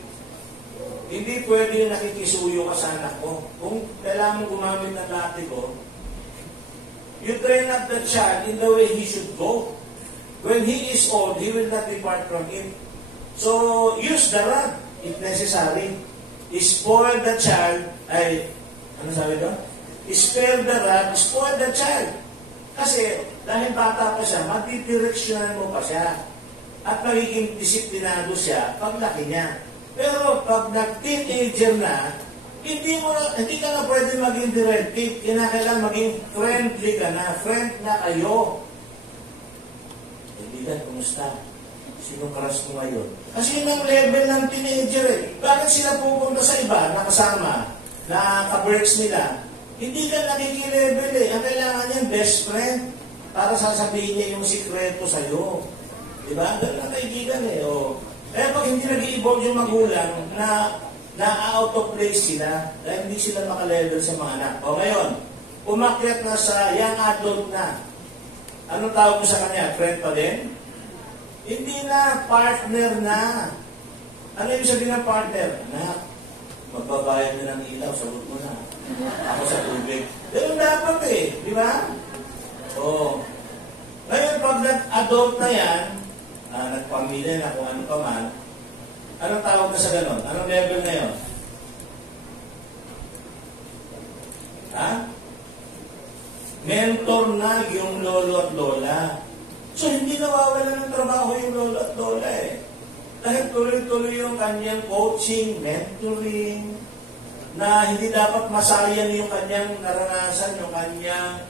Hindi pwede yung nakikisuyo ka sa anak mo. Kung kailangan mo gumamit ng latigo, you train up the child in the way he should go. When he is old, he will not depart from it. So, use the rod if necessary. Spoil the child. Ano sabi doon? Spare the rod, spoil the child. Kasi, dahil bata pa siya, matidireksyonan mo pa siya. At magiging disiplinado siya paglaki niya. Pero pag nag-teenager na, hindi ka na pwede maging directive. Kinakailangan maging friendly ka na. Friend na kayo. Kaibigan, kumusta? Sino crush mo ngayon? Kasi yun ang level ng teenager eh. Bakit sila pupunta sa iba, nakasama, naka-works nila? Hindi ka nakikilevel eh. Ang kailangan niyan, best friend. Para sasabihin niya yung sikreto sa'yo. Diba? Ganun ang kaibigan eh. Eh pag hindi nag-i-evolve yung magulang na out of place sila, dahil hindi sila makalevel sa mga anak. Ngayon, umakyat na sa young adult na. Anong tawag mo sa kanya? Friend pa din? Hindi na, partner na. Ano yung sabihin ng partner? Anak, magbabayad na ng ilaw, sagot mo na. Ako sa tubig. Pero dapat eh, di ba? Ngayon, pag nag-adult na yan, nagpamilya na kung ano pa man, anong tawag na sa ganon? Anong level na yun? Mentor na yung lolo at lola. So, hindi nawawala ng trabaho yung lolo at lola eh. Dahil tuloy-tuloy yung kanyang coaching, mentoring, na hindi dapat masayan yung kanyang naranasan, yung kanyang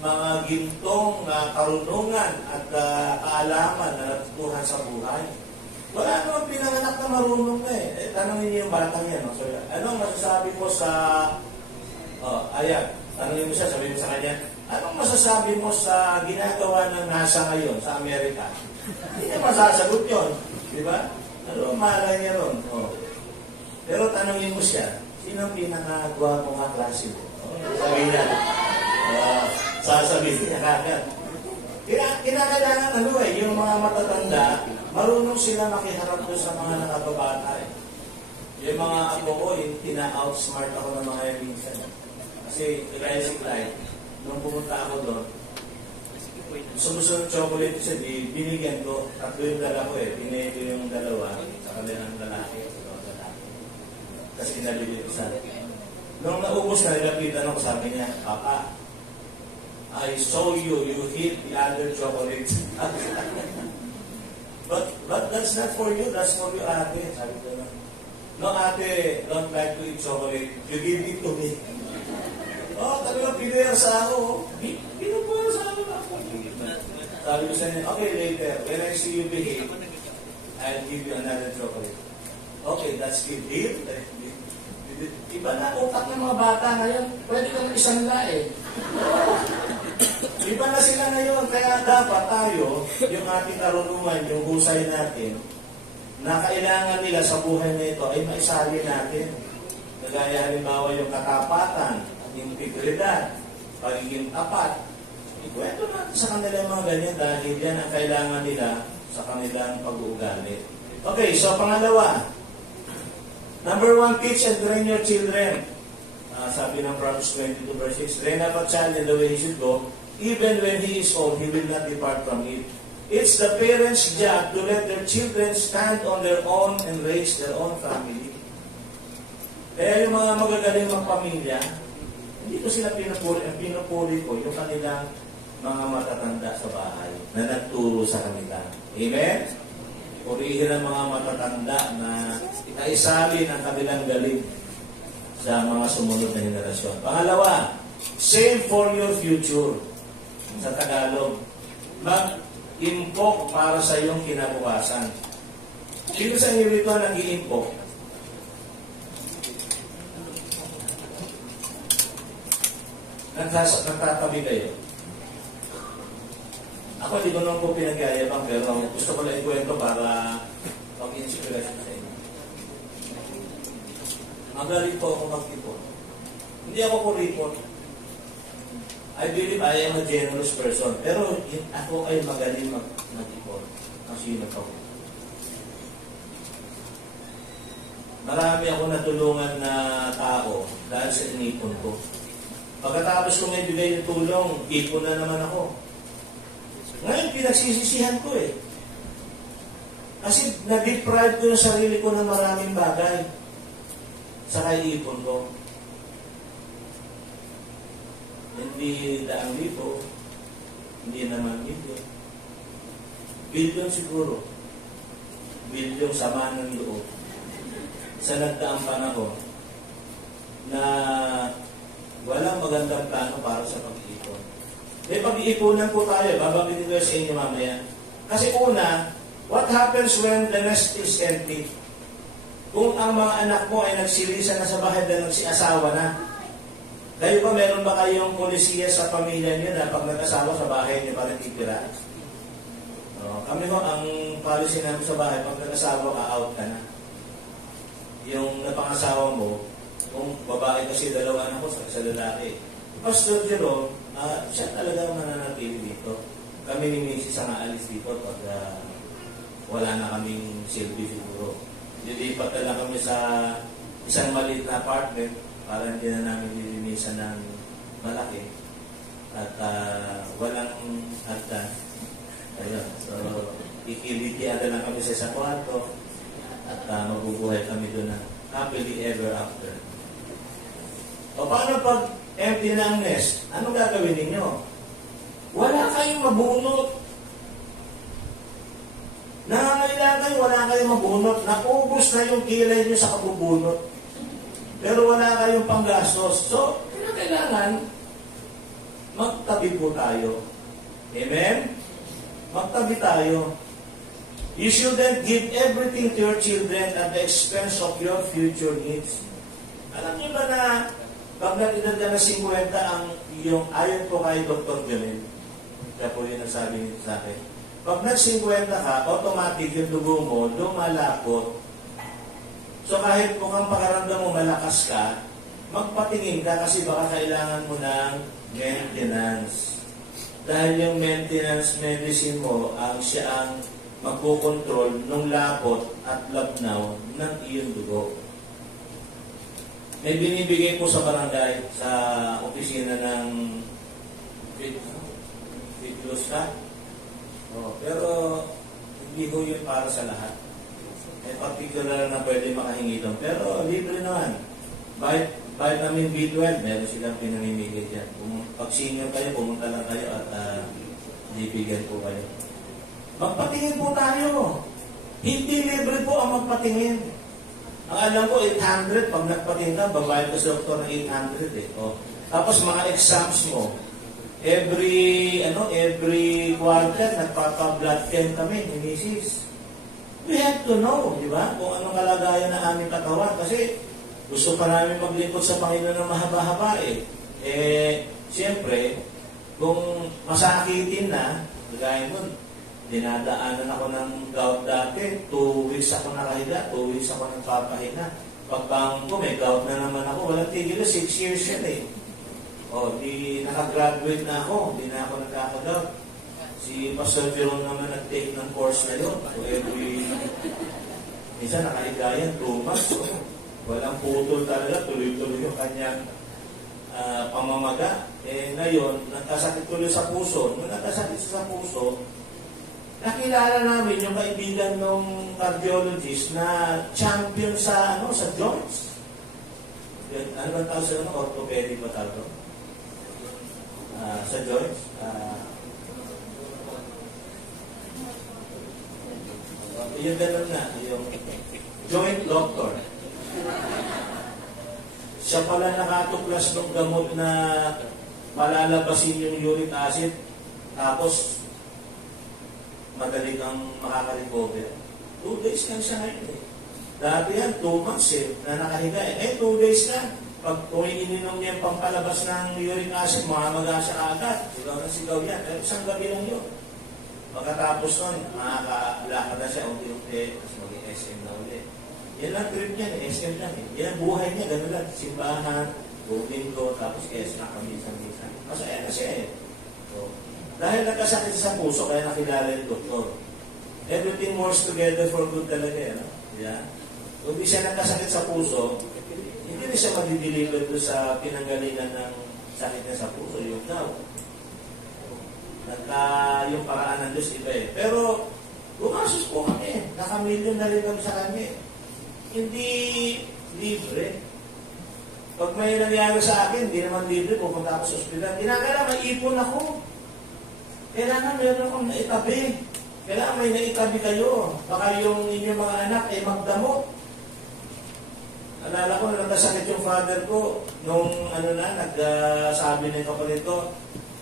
mga gintong karunungan at kaalaman na natutuhan sa buhay. Wala naman pinanganak na marunong na eh. Tanongin niyo yung batang yan. No? So, anong masasabi mo sa... tanongin mo siya, sabihin mo sa kanya, anong masasabi mo sa ginagawa ng NASA ngayon sa Amerika? Hindi niya masasagot yun. Di ba? Ano malay niya ron? Pero tanongin mo siya, sino ang pinakagawa mo nga klase mo? Sabihin niya. Sasabihin niya kagad. Kinakailangan yung mga matatanda, marunong sila makiharap doon sa mga nakababata eh. Yung mga apo ko, tina-outsmart ako ng mga yan minsan. Kasi, kaya si Clyde, nung pumunta ako doon, sumusunod chocolate siya, binigyan ko, tatlo yung dala ko eh, pinay ko yung dalawa, sa kanilang lalaki. Tapos kinabili ko sa nung naubos na, nilapitan ako, sabi niya, Papa, I saw you hit the other chocolate. but that's not for you, that's for you, ate. Sabi ko na, no, ate, don't like to eat chocolate. You give it to me. Talaga pinersa ako. Pinersa ako. Sabi ko sa niya, okay, later, when I see you behave, I'll give you another chocolate. Okay, that's the deal. Iba na utak ng mga bata ngayon. Pwede kang isang lae. Iba na sila ngayon. Kaya dapat tayo, yung ating karunungan, yung husay natin, na kailangan nila sa buhay nito ay maisali natin. Kagaya halimbawa yung katapatan, integridad, pagiging tapat. Ikwento natin sa kanila yung mga ganyan dahil yan ang kailangan nila sa kanilang pag-uugali. Okay, so pangalawa. Number 1, teach and train your children. Sabi ng Proverbs 22 verse 6, train up a child in the way he should go, even when he is old, he will not depart from it. It's the parents' job to let their children stand on their own and raise their own family. Kaya yung mga magagaling magpamilya, hindi ko sila pinupuri. Ang pinupuri ko, yung kanilang mga matatanda sa bahay na nagturo sa kanila. Amen? Purihin ang mga matatanda na ikaisalin ang kanilang galing sa mga sumunod na henerasyon. Pangalawa, save for your future. Sa Tagalog, mag-impok para sa iyong kinabukasan. Sino sa inyo rito nag-i-impok? Nagtatabi kayo. Ako hindi ko naman po pinagyayabang, pero gusto ko lang ikwento para pag mag-inspiration sa inyo. Magaling po ako mag-ipon. Hindi ako po report. I believe I am a generous person. Pero ako ay magaling mag-ipon. Ang sinag ako. Marami ako natulungan na tao dahil sa inipon ko. Pagkatapos kong ibigay ng tulong, ipon na naman ako. Ngayon, pinagsisisihan ko eh. Kasi na-deprive ko yung sarili ko ng maraming bagay sa kaiipon ko. Hindi daang libo, hindi naman bilyon. Bilyon siguro. Bilyon sama ng loob. Sa nagdaang panahon na walang magandang plano para sa pag-iipon. May pag-iipunan po tayo, babanggitin ko sa inyo mamaya. Kasi una, what happens when the nest is empty? Kung ang mga anak mo ay nagsilisan na sa bahay dahil nagsiasawa na, kayo ba, meron ba kayong polisiya sa pamilya niyo na pag nag-asawa sa bahay niyo para titira? Kami ho, ang policy namin sa bahay, pag nag-asawa ka, out ka na. Yung napangasawa mo, kung babae kasi dalawa anak ko sa lalaki. Pastor Jerome, siya talaga mananatili dito. Kami ni Mrs. ang aalis dito pag wala na kaming silbi siguro. Lilipat na lang kami sa isang maliit na apartment para hindi na namin lilinisan ng malaki. At walang hagdan. Ayun. So, ikilitian na lang kami sa isang kwarto at mabubuhay kami doon na happily ever after. O paano pag empty na ang nest? Ano gagawin ninyo? Wala kayong mabunot. Nangangailangan kayo, wala kayong mabunot. Naubos na yung kilay nyo sa kabubunot. Pero wala kayong panggastos. So, kailangan magtabi po tayo. Amen? Magtabi tayo. You shouldn't give everything to your children at the expense of your future needs. Alam niyo ba na pag nag-edad ka na 50 ang yung ayon po kay Dr. Jamil, kaya po yun ang sabi nito sa akin, pag nag-50 ka, automatic yung dugo mo, lumalapot. So kahit mukhang pakaramdam mo malakas ka, magpatingin ka kasi baka kailangan mo ng maintenance. Dahil yung maintenance medicine mo, siya ang magkukontrol ng lapot at labnaw ng iyong dugo. May binibigay po sa barangay, sa opisina ng Fitlos ka. Pero hindi ko yun para sa lahat. May particular na pwede makahingi doon. Pero libre naman. Bahit namin B12, meron silang pinamimigay dyan. Pag senior kayo, pumunta lang kayo at bibigyan po kayo. Magpatingin po tayo. Hindi libre po ang magpatingin. Ang alam ko, 800, pag nagpatingin ka, babayad ka sa doktor ng 800 eh. Tapos mga exams mo, every quarter, nagpapa-blood camp kami, ni Mrs. We have to know, di ba? Kung anong kalagayan ng aming katawan. Kasi gusto pa namin maglingkod sa Panginoon ng mahaba-haba eh. Siyempre, kung masakitin na, kagaya nun, dinadaanan ako ng gout dati, 2 weeks ako nakahiga, 2 weeks ako nagpapahinga. Pagbangon ko, may gout na naman ako. Walang tigil, 6 years yan eh. Di nakagraduate na ako, di na ako nagkakagout. Si Pastor Jerome naman nag-take ng course na yun. So minsan nakahiga yan, 2 months. Walang putol talaga, tuloy-tuloy yung kanyang pamamaga. Ngayon, nagkasakit tuloy sa puso. Nung nagkasakit sa puso, nakilala namin yung kaibigan ng cardiologist na champion sa joints. Ano ba tawag sa orthopedic ba tawag? Sa joints. Yung gano'n na, yung joint doctor. Siya pala nakatuklas ng gamot na malalabasin yung uric acid, tapos madali kang makaka-recover. 2 days lang siya ngayon eh. Dati yan, 2 months na nakahiga eh. 2 days na. Pag ininom niya yung pampalabas ng uric acid, makamaga siya agad. Sigaw na sigaw yan. Pero isang gabi lang yun. Pagkatapos nun, makakalakad na siya, unti-unti, tapos maging SM na ulit. Yan lang trip niya, SM lang eh. Yan ang buhay niya, gano'n lang. Simbahan, linggo, tapos SM na minsan-minsan. Masaya na siya eh. So, dahil nagkasakit sa puso, kaya nakilala yung doktor. Everything works together for good talaga eh. No? Yeah? Kung di siya nagkasakit sa puso, hindi rin siya madideliver doon sa pinanggalingan ng sakit niya sa puso, yung now. Yung paraan ng Diyos, iba eh. Pero, gumasos po kami. Nakamilyon na rin kami sa kanya. Hindi libre. Pag may nangyari sa akin, hindi naman libre, pupunta ako sa ospital. Kailangan may ipon ako. Kailangan meron akong naitabi. Kailangan may naitabi kayo. Baka yung inyong mga anak ay magdamot. Alala ko na nagkasakit yung father ko nung nagsabi ng kapalit ko,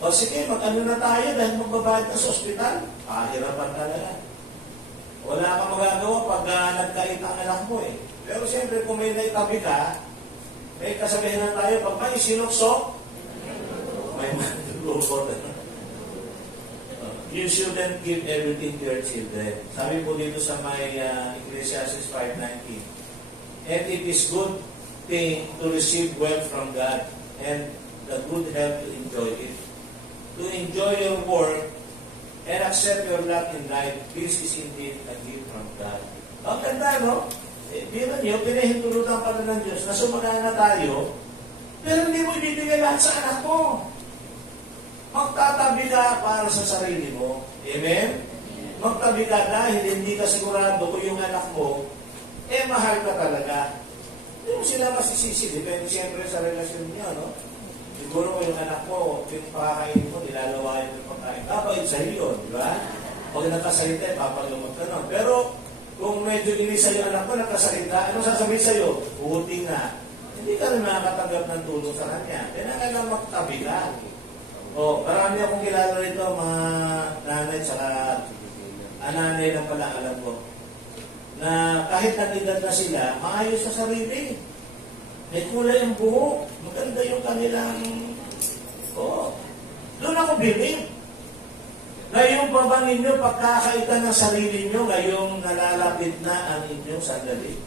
o sige, mag-ano na tayo dahil magbabayad ka sa ospital. Hirapan talaga. Wala kang magagawa pag nagkait ang anak mo eh. Pero siyempre, kung may naitabi ka, may kasabihin na tayo, pag may sinuksok, may matulog. You shouldn't give everything to your children. Sabi po dito sa may Ecclesiastes 5:19. And it is good thing to receive wealth from God and the good health to enjoy it. To enjoy your work and accept your lot in life, this is indeed a gift from God. Ang ganda, no? Biro niyo, pinahintulutan pala ng Diyos na sumagana tayo, pero hindi mo ibibigay lahat sa anak mo. Magtatabi ka para sa sarili mo. Amen? Magtabi ka dahil hindi ka sigurado kung yung anak mo, mahal ka talaga. Hindi mo sila masisisi. Depende siyempre sa relasyon niyo, no? Siguro kung yung anak mo, yung pakakainin mo, nilalawayan yung pagkain. Kapag sa iyo, di ba? Pag nakasalita, papalumot ka nun. Pero, kung medyo inisa yung anak mo, nakasalita, ano sasabihin sa'yo? Uting na. Hindi ka rin makakatanggap ng tulong sa kanya. Kailangan lang magtabi ka. Marami akong kilala rito, mga nanay, saka ananay lang pala alam ko, na kahit nag-edad na sila, maayos sa sarili. May kulay ang buhok. Maganda yung kanilang... Doon ako bilib. Ngayong pa ba ninyo, pagkakaitan ng sarili nyo, ngayong nalalapit na ang inyong sandali?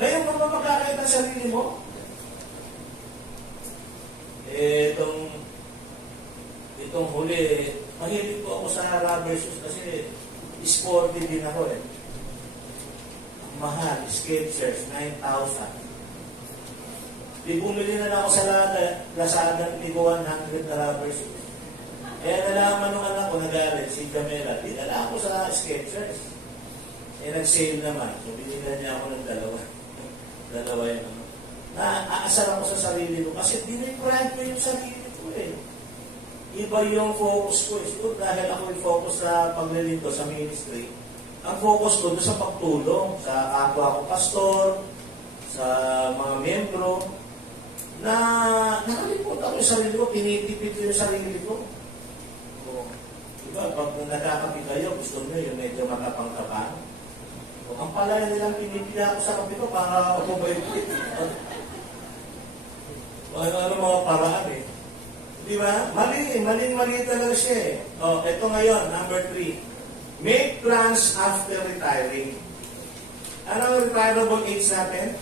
Ngayon pa ba pagkakaitan ng sarili mo? Itong huli, mahilig po ako sa rubber shoes kasi sporty din ako eh. Ang mahal, Skechers, 9,000. Di bumili na ako sa Lazada ng 100 na rubber shoes. Kaya nalaman nung anak ko, nag-aaral, si Camila, di nala ako sa Skechers. Nag-sale naman. So, binila niya ako ng dalawa yun. Aasar ako sa sarili ko kasi dinipride ko yung sarili ko eh. Iba yung focus ko eh. Siguro dahil ako yung focus sa paglilingkod sa ministry, ang focus ko doon sa pagtulong, sa kapwa ko pastor, sa mga membro, na nakalimutan ko yung sarili ko, pinitipid ko yung sarili ko. Diba, pag nagkakapi kayo, gusto nyo yung medyo makapang-kapang. Ang palaya nilang pinipila ko sa kapi ko para ako ba yung ano mga paraan eh. Di ba? Mali talaga siya eh. Ito ngayon, number 3. Make plans after retiring. Ano ang retirable age natin?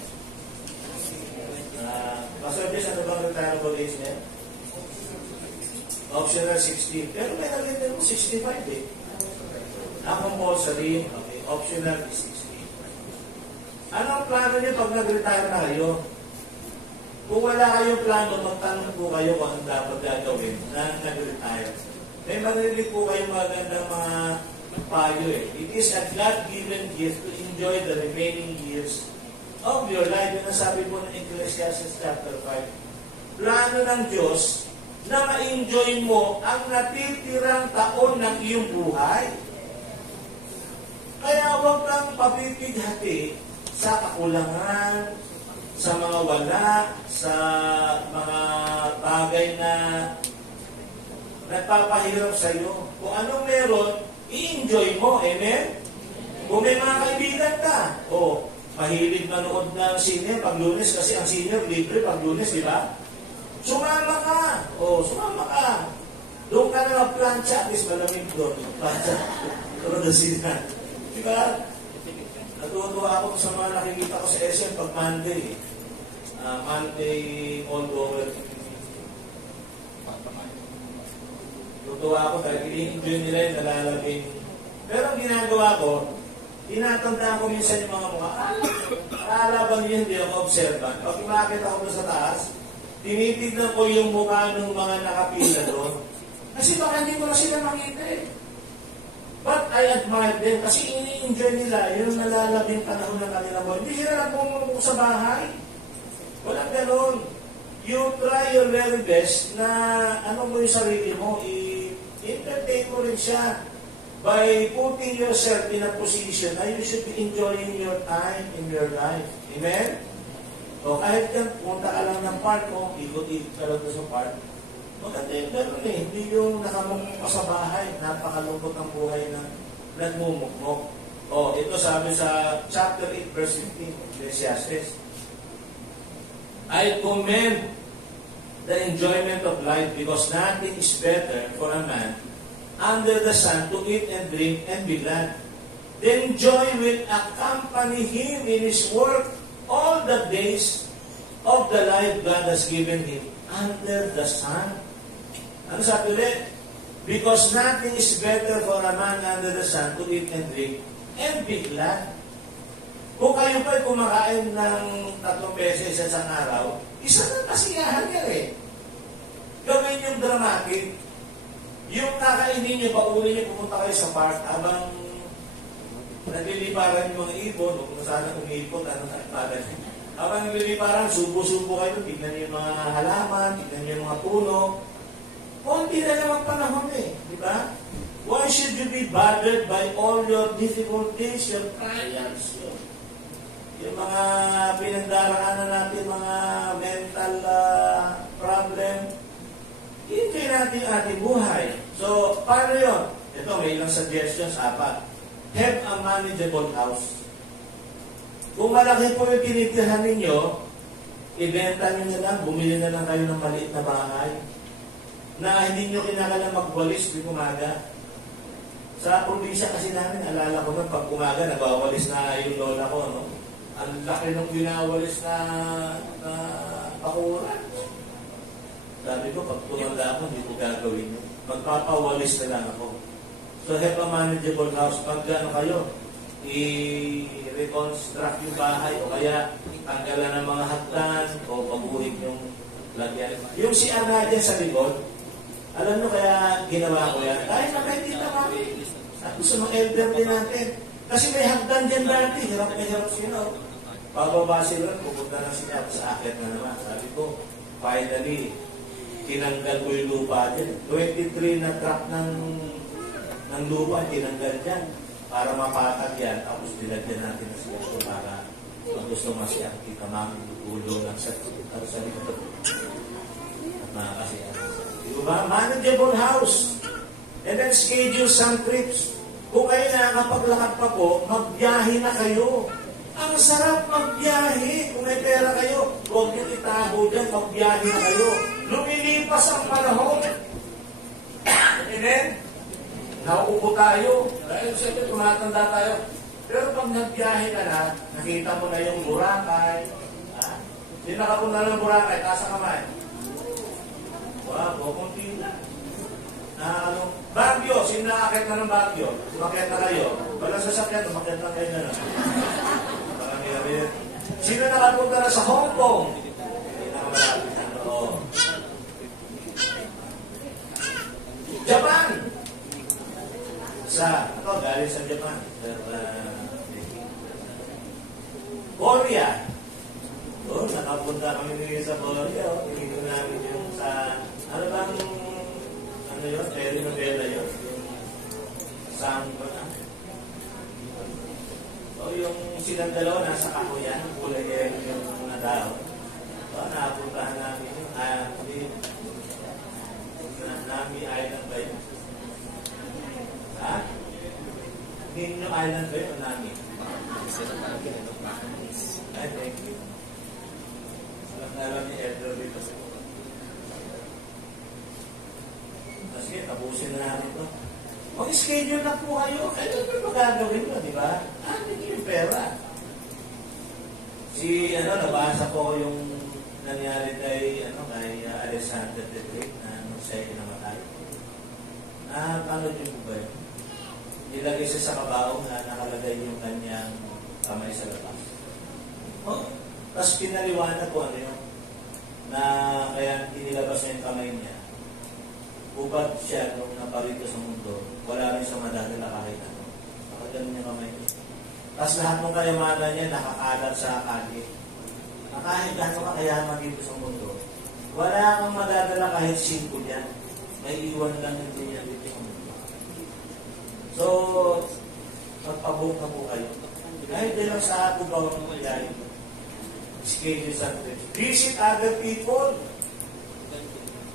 Masabi sa bang retirable age niya? Optional 60. Pero may nalito mo 65 eh. Compulsory. Okay. Optional is 60. Anong plano niyo pag nag-retire na kayo? Kung wala kayong plano, magtanong po kayo kung ang dapat gagawin na nag-retire. May marinig po kayong magandang mga payo eh. It is a God-given gift to enjoy the remaining years of your life. Yung nasabi po ng Ecclesiastes chapter 5. Plano ng Diyos na ma-enjoy mo ang natitirang taon ng iyong buhay. Kaya huwag kang papipighati sa kakulangan, sa mga wala, sa mga bagay na nagpapahirap sa iyo. Kung anong meron, i-enjoy mo. Amen? Kung may mga kaibigan ka, mahilig manood ng senior pag Lunes kasi ang senior libre pag Lunes, di ba? Sumama ka. Sumama ka. Doon ka na mag-plancha, at least malamig doon. Plancha. Pero nasina. Diba? Natutuwa ako sa mga nakikita ko sa SM pag Monday. Monday all over. Natutuwa ako dahil i-enjoy nila yung nalalabing. Pero ang ginagawa ko, tinatandaan ko minsan yung mga mukha. Akala ba niyo hindi ako observant? Pag umakit ako doon sa taas, tinitignan ko yung mukha ng mga nakapila doon. Kasi baka hindi ko na sila makita eh. But I admire them kasi ini-enjoy nila yung nalalabing panahon ng kanilang buhay. Hindi sila nagpumulong sa bahay. Walang gano'n. You try your very best na ano mo yung sarili mo, i-entertain mo rin siya by putting yourself in a position na you should be enjoying your time in your life. Amen? O kahit yan, punta ka lang ng park o ikot-ikot ka lang sa park, maganda yung gano'n eh. Hindi yung nakamukmuk ka sa bahay. Napakalungkot ang buhay na nagmumukmok. O, ito sabi sa chapter 8 verse 15, Ecclesiastes. I commend the enjoyment of life because nothing is better for a man under the sun to eat and drink and be glad. Then joy will accompany him in his work all the days of the life God has given him under the sun. Ano sabi ulit? Because nothing is better for a man under the sun to eat and drink and be glad. Kung kayo pa'y kumakain ng 3 beses sa isang araw, isa na kasiyahan yan eh. Gawin yung dramatic. Yung kakainin nyo, pauli nyo, pumunta kayo sa park, habang nagliliparan yung mga ibon, o kung saan umipot, ano sa ipagan. Habang nagliliparan, subo-subo kayo, tignan nyo yung mga halaman, tignan nyo yung mga puno. Kunti na naman panahon eh, di ba? Why should you be bothered by all your difficulties, your trials, yung mga pinagdaraanan natin, mga mental problem? I-enjoy natin ating buhay. So, paano yun? Ito, may ilang suggestions, 4. Have a manageable house. Kung malaki po yung tinitirhan ninyo, ibenta nyo na lang, bumili na lang kayo ng maliit na bahay na hindi nyo kinakailangan magwalis di umaga. Sa probinsya kasi namin, alala ko na pag umaga, nagwawalis na yung lola ko, no? Ang laki ng ginawalis na bakuran. Sabi ko, pag tumanda ako, hindi ko gagawin yun. Magpapawalis na lang ako. So, have a manageable house. Pag gano'n kayo, i-reconstruct yung bahay o kaya tanggalan ng mga hagdan o paguhig yung lagyan. Yung CR natin sa likod, alam nyo kaya ginawa ko yan? Dahil nakaintita kami. Sa mga elderly natin. Kasi may hagdan dyan dati. Hirap na hirap sila. Pababa sila, pupunta na sila sa akin na naman. Sabi ko, finally, tinanggal ko yung lupa dyan. 23 na truck ng lupa, tinanggal dyan. Para mapatag yan, tapos nilagyan natin na siya para pag gusto masiyang kita mami, ulo lang sa likod. At makakasiyang. Diba? Manageable house. And then schedule some trips. Kung kayo nakakapaglakad pa po, magbiyahe na kayo. Ang sarap magbiyahe. Kung may pera kayo, huwag nyo itago dyan, magbiyahe na kayo. Lumilipas ang panahon. Amen? Nauupo tayo. Dahil siyempre, tumatanda tayo. Pero pag nagbiyahe ka na, nakita mo na yung Boracay. Hindi nakapunta ng Boracay, tasa kamay. Wow, kukunti na. Baguio, sino nakakit na ng Baguio? Umakit na kayo. Walang sasakyan, umakit na kayo na lang. Sino nakapunta na sa Hong Kong? Japan! Ito, galing sa Japan. Korea. Nakapunta kami sa Korea. Tingin namin yung sa... Ano bang... Ano yun? Telenovela yun? Saan ba na? O yung silang dalawa nasa kakuyan, kulay yung mga tao. Nakapuntahan namin yung Nami Island ba yun? Ha? Ninyo Island ba yun o Nami? Ay, thank you. Alam ni Edward dito. Kasi tapusin na natin ito. Mag-schedule na po kayo. Kailan ba magagawin mo, di ba? Hindi yung pera. Nabasa ko yung nangyari kay Alexander the Great na nung siya inamatay. Paano niyo po ba yun? Nilagay siya sa kabaong na nakalagay yung kanyang kamay sa labas. Tapos pinaliwanag ko ano yun, na kaya inilabas niya yung kamay niya. Upad siya nung naparito sa mundo, wala rin siya madadala kahit ano. Nakaganon yung kamay niya. Tapos lahat ng kayamanan niya nakakalat sa kali. Na kahit gano'n ka kayaman dito sa mundo, wala kang madadala kahit 5 niya. May iwan lang hindi niya dito sa mundo. So, magpabuok na po kayo. Kahit din lang sa ato bawang mga schedule sa trip. Visit other people.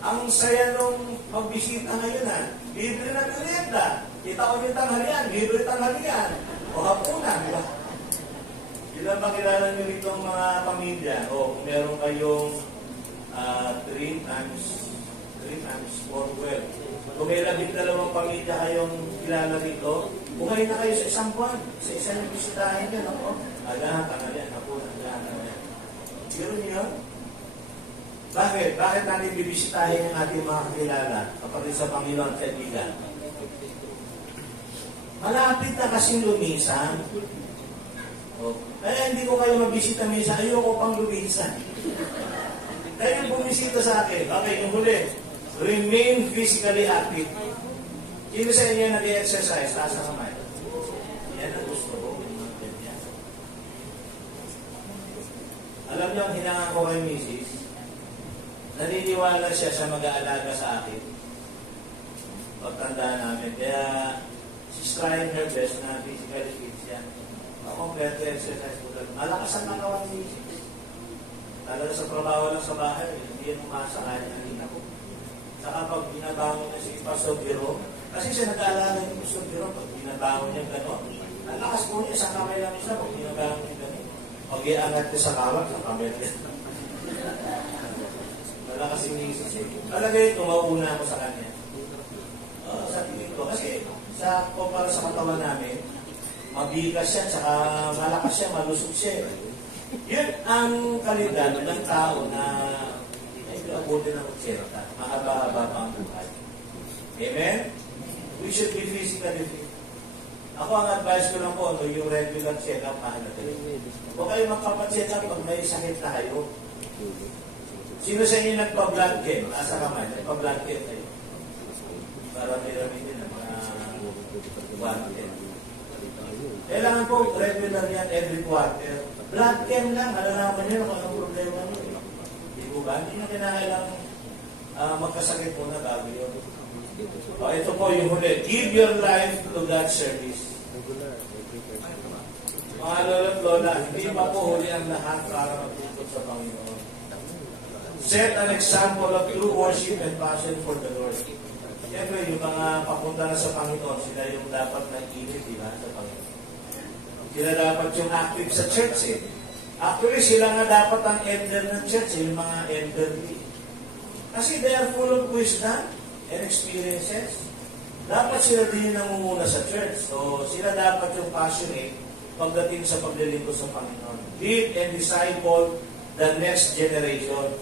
Ang saya nung magbisita ngayon libre na merienda. Kita ko yung tanghalian, libre tanghalian. O hapunan, di ba? Ilan ba kilala nyo rito ang mga pamilya? O kung meron kayong 3 times 4, 12. Kung may 12 pamilya kayong kilala rito, bukay na kayo sa isang buwan. Sa isang bisitahin nyo, no? Tanghalian, hapunan, tanghalian. Pero niyo? Bakit? Bakit natin bibisitahin ang ating mga kakilala kapatid sa Panginoon at kaibigan? Malapit na kasing lumisan. Kaya hindi ko kayo mabisita minsan. Ayoko pang lumisan. Kaya yung bumisita sa akin, okay, yung huli, remain physically active. Sino sa inyo nag-exercise? Taas na kamay. Yan ang gusto ko. Alam niyo, ang hinangan ko kay Mrs. Naniniwala siya sa mag-aalaga sa akin. Pagtanda namin. Kaya, she's trying her best na physically fit siya. Kompleto exercise ko doon. Malakas ang nakawan ni Mrs. Talaga sa trabaho lang sa bahay, hindi yan umasa kahit nanina ko. Saka pag binabangon na si Pastor Biro, kasi siya nag-aalaga ni Pastor Biro, pag binabangon niya gano'n, nalakas po niya sa kamay lang isa, pag binabangon niya gano'n. Pag iangat niya sa kawat, sa kamay niya. Malakas si Mrs. Talaga ito, mauna ako sa kanya. Sa tingin ko, kasi para sa katawan namin, mabigas siya, saka malakas siya, malusog siya. Yun ang kalidad ng tao na may abuti ng 80, mahaba-haba pa ang buhay. Amen? We should be physically fit. Ako ang advice ko lang po, yung regular check-up, mahalaga. Huwag kayo magpapacheck up pag may sakit na kayo. Sino sa inyo nagpa-blood game? Nasa kamay, nagpa-blood game kayo. Para may din ang mga blood game. Kailangan po regular yan every quarter. Blood chem lang, malalaman nyo kung anong problema nyo. Hindi po ba? Hindi nyo kinakailang magkasakit muna bago yun. Ito po yung huli. Give your life to God's service. Mga lolo at lola, hindi pa po huli ang lahat para magtutod sa Panginoon. Set an example of true worship and passion for the Lord. Siyempre, yung mga papunta na sa Panginoon, sila yung dapat nag-init, di ba, sa Panginoon. Sila dapat yung active sa church eh. Actually, sila nga dapat ang elder ng church eh, yung mga elderly. Kasi they are full of wisdom and experiences. Dapat sila din yung nangunguna sa church. So, sila dapat yung passionate pagdating sa paglilingkod sa Panginoon. Lead and disciple the next generation.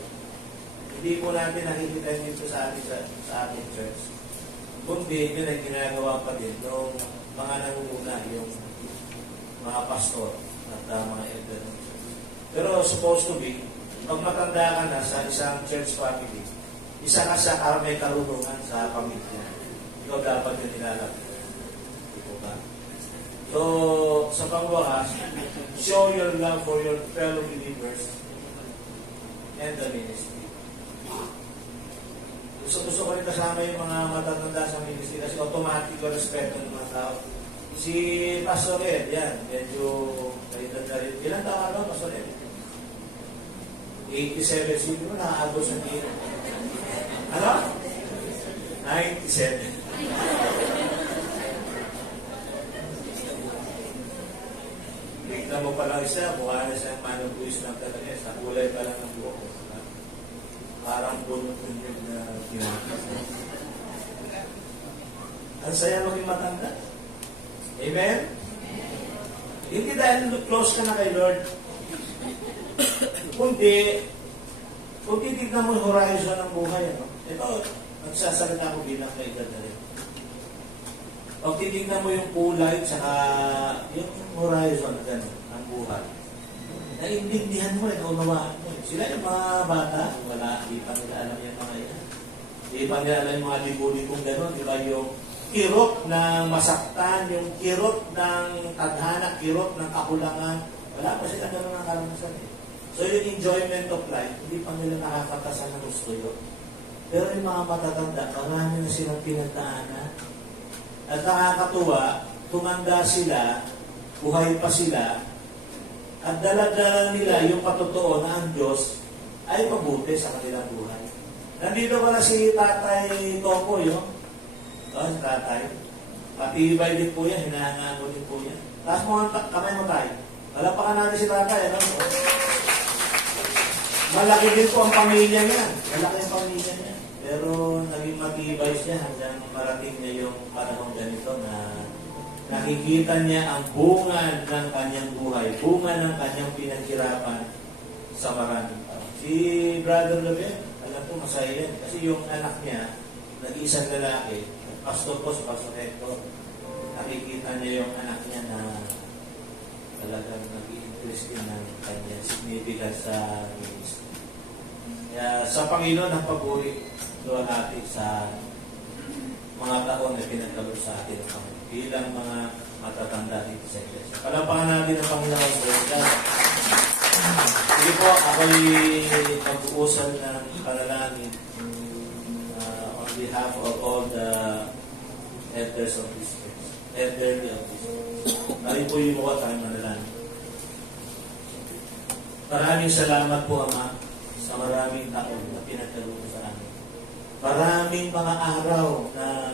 Hindi po natin nakikita dito sa ating church. Kundi, yun ay ginagawa pa din ng mga nangunguna, yung mga pastor at mga elder. Pero supposed to be, pag matanda ka na sa isang church family, isa ka sa may karunungan sa pamilya. Ikaw dapat yung nilalapit. So, sa pangwakas, show your love for your fellow believers and the ministry. Gusto ko rin kasama yung mga matatanda sa ministry kasi automatic ko respeto ng mga tao. Si Pastor Ed, yan, medyo kailan na rin. Ilan taon ka lang, Pastor Ed? 87, siguro nakaagos ng dito. Ano? 97. Tignan mo pa lang isa, mukha na siyang manong-buwis lang talaga. Sa kulay pa lang ng buhok. Parang bunot yung na tinapos. Ang saya maging matanda. Amen? Hindi dahil close ka na kay Lord. Kundi, kung titignan mo yung horizon ng buhay, ano? Ito, nagsasalita ko bilang kailan na rin. Pag titignan mo yung kulay, saka yung horizon, gano'n, ang buhay. Naiintindihan mo, naunawaan mo. Sila yung mga bata, wala, di pa nila alam yung mga yan. Di pa nila alam yung mga libo-libong gano'n, di ba yung kirot ng masaktan, yung kirot ng tadhana, kirot ng kakulangan, wala pa sila gano'n ang karanasan. So yung enjoyment of life, hindi pa nila nakakatasan ng gusto yun. Pero yung mga matatanda, marami na silang pinagdaanan. At nakakatuwa, tumanda sila, buhay pa sila, at dala-dala nila yung patotoo na ang Diyos ay mabuti sa kanilang buhay. Nandito pala si Tatay Topo, yun. Si Tatay. Patibay din po yan, hinahangaan ko din po yan. Taas mo ang kamay mo tayo. Palapakan natin si Tatay, ano? Malaki din po ang pamilya niya. Malaki ang pamilya niya. Pero naging matibay siya hanggang marating niya yung panahon ganito na nakikita niya ang bunga ng kanyang buhay, bunga ng kanyang pinaghirapan sa maraming tao. Si Brother Levin, alam ko masaya yan. Kasi yung anak niya, nag-iisang lalaki, pastor po sa Pastor Hector, nakikita niya yung anak niya na talagang nag-i-interest din ng kanyang significance sa ministry. Kaya sa Panginoon ang pag-uri doon natin sa mga taon na pinagkaloob sa atin ng Panginoon bilang mga matatanda dito sa Iglesia. Palampakan natin ang Panginoon sa Iglesia. Sige po, ako'y mag-uusal ng panalangin on behalf of all the elders of this church. Elderly of this church. Narin po yung mga tayong manalangin. Maraming salamat po, Ama, sa maraming taon na pinagkaloob sa amin. Maraming mga araw na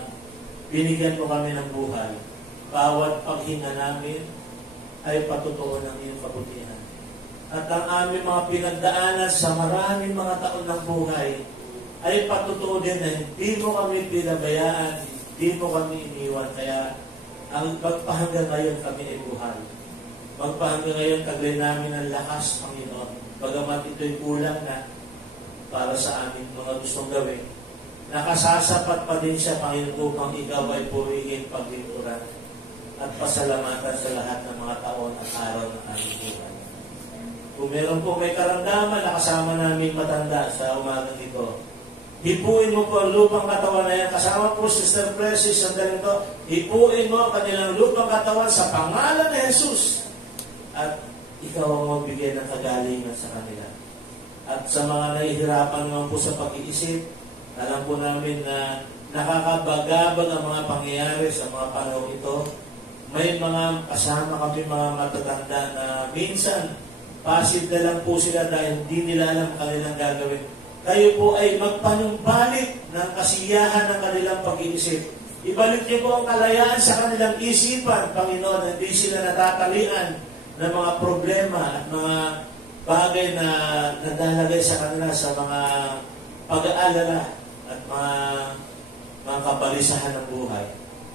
binigyan mo kami ng buhay. Bawat paghinga namin ay patutuo ng iyong kabutihan. At ang aming mga pinagdaanan sa maraming mga taon ng buhay ay patutuo din na hindi mo kami pinabayaan, hindi mo kami iniwan. Kaya ang magpahanggang ngayon kami ay buhay. Magpahanggang ngayon taglay namin ang lakas, Panginoon. Bagamat ito'y kulang na para sa aming mga gustong gawin. Nakasasapat pa din siya, Panginoon, upang ikaw ay purihin, paglingkuran at pasalamatan sa lahat ng mga taon at araw ng aming buhay. Kung meron po may karamdaman na kasama namin matanda sa umagang ito, hipuin mo po ang lupang katawan na yan. Kasama po Sister Precious, sandaling ito, hipuin mo kanilang lupang katawan sa pangalan ni Jesus. At ikaw ang magbigay ng kagalingan sa kanila. At sa mga nahihirapan naman po sa pag-iisip, alam po namin na nakakabagabag ang mga pangyayari sa mga panahon ito. May mga kasama kami mga matatanda na minsan passive na lang po sila dahil hindi nila alam kanilang gagawin. Kayo po ay magpanumbalik ng kasiyahan ng kanilang pag-iisip. Ibalik niyo po ang kalayaan sa kanilang isipan, Panginoon, hindi sila natatalian ng mga problema at mga bagay na nadalagay sa kanila sa mga pag-aalala at mga kabalisahan ng buhay.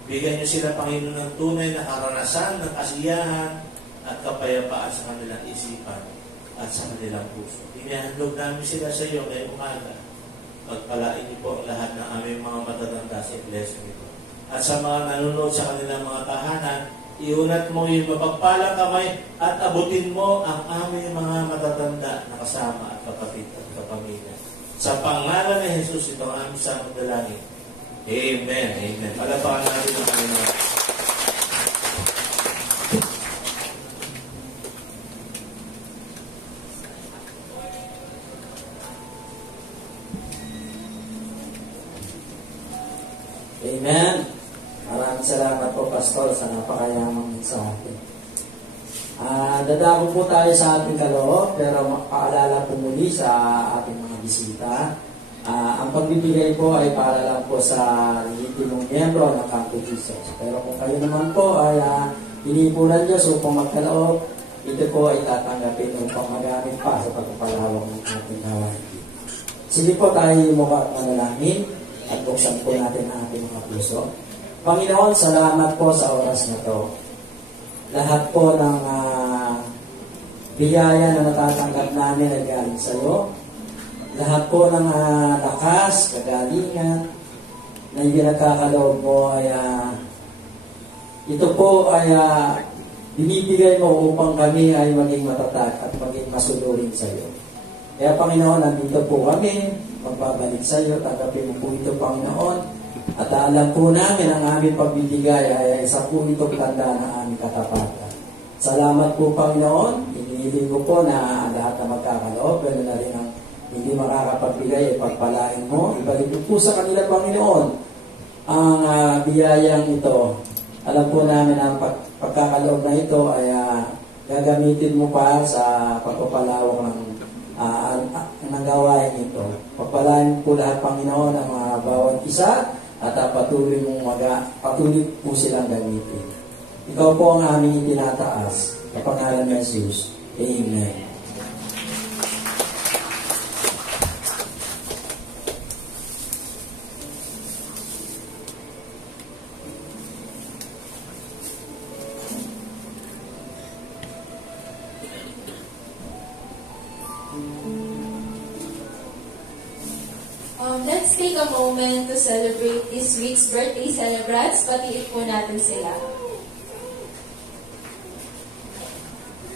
Bigyan niyo sila, Panginoon, ng tunay na karanasan ng kasiyahan at kapayapaan sa kanilang isipan at sa kanilang puso. Inihandog namin sila sa iyo ngayong umaga. Pagpalain niyo po lahat ng aming mga matatanda sa iglesia nito. At sa mga nanonood sa kanilang mga tahanan, iunat mo yung mapagpalang kamay at abutin mo ang aming mga matatanda na kasama at kapatid at kapamilya. Sa pangalan ni Jesus, ito ang aming samot dalangin. Amen. Amen. Palapakan natin ang Panginoon. Amen. Maraming salamat po, Pastor, sa napakayamang mensahe. Dadako po tayo sa ating kaloob, pero paalala po muli sa ating mga bisita. Ang pagbibigay po ay para lang po sa litinong miyembro ng Campo Jesus. Pero kung kayo naman po ay inipunan Diyos upang magkaloob, ito po ay tatanggapin upang magamit pa sa pagpapalawak ng ating gawain. Sige po tayo mukha at manalangin at buksan po natin ang ating mga puso. Panginoon, salamat po sa oras na to. Lahat po ng biyaya na natatanggap namin ay galing sa iyo. Lahat po ng lakas, kagalingan na ipinagkakaloob mo ay ito po ay binibigay mo upang kami ay maging matatag at maging masunurin sa iyo. Kaya Panginoon, nandito po kami, magbabalik sa iyo, tanggapin mo po ito Panginoon. At alam po namin ang aming pagbibigay ay isa po itong tanda ng aming katapatan. Salamat po Panginoon, inihiling ko po na lahat na magkakaloob, ganoon na rin ang hindi makakapagbigay ay pagpalain mo. Ibalik po sa kanila Panginoon ang biyayang ito. Alam po namin ang pagkakaloob na ito ay gagamitin mo pa sa pagpapalawak ng gawain ito. Pagpalain po lahat Panginoon ang bawat isa at patuloy po silang gamitin. Ikaw po ang aming itinataas. Sa pangalan ng Jesus. Amen. Let's take a moment to celebrate this week's birthday celebrants. Patiin po natin sila.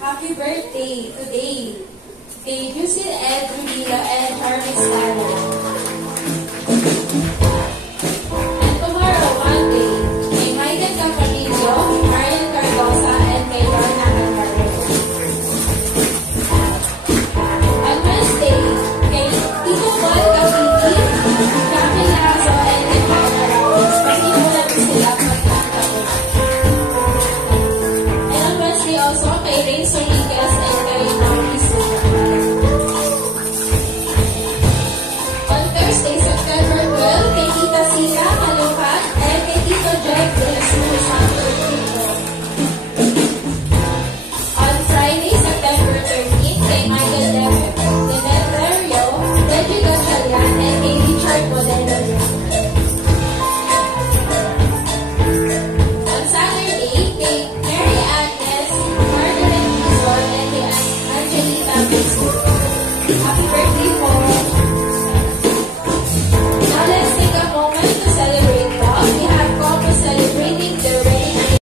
Happy birthday today kay Yusin Ed Rudila and Charlie Stanley.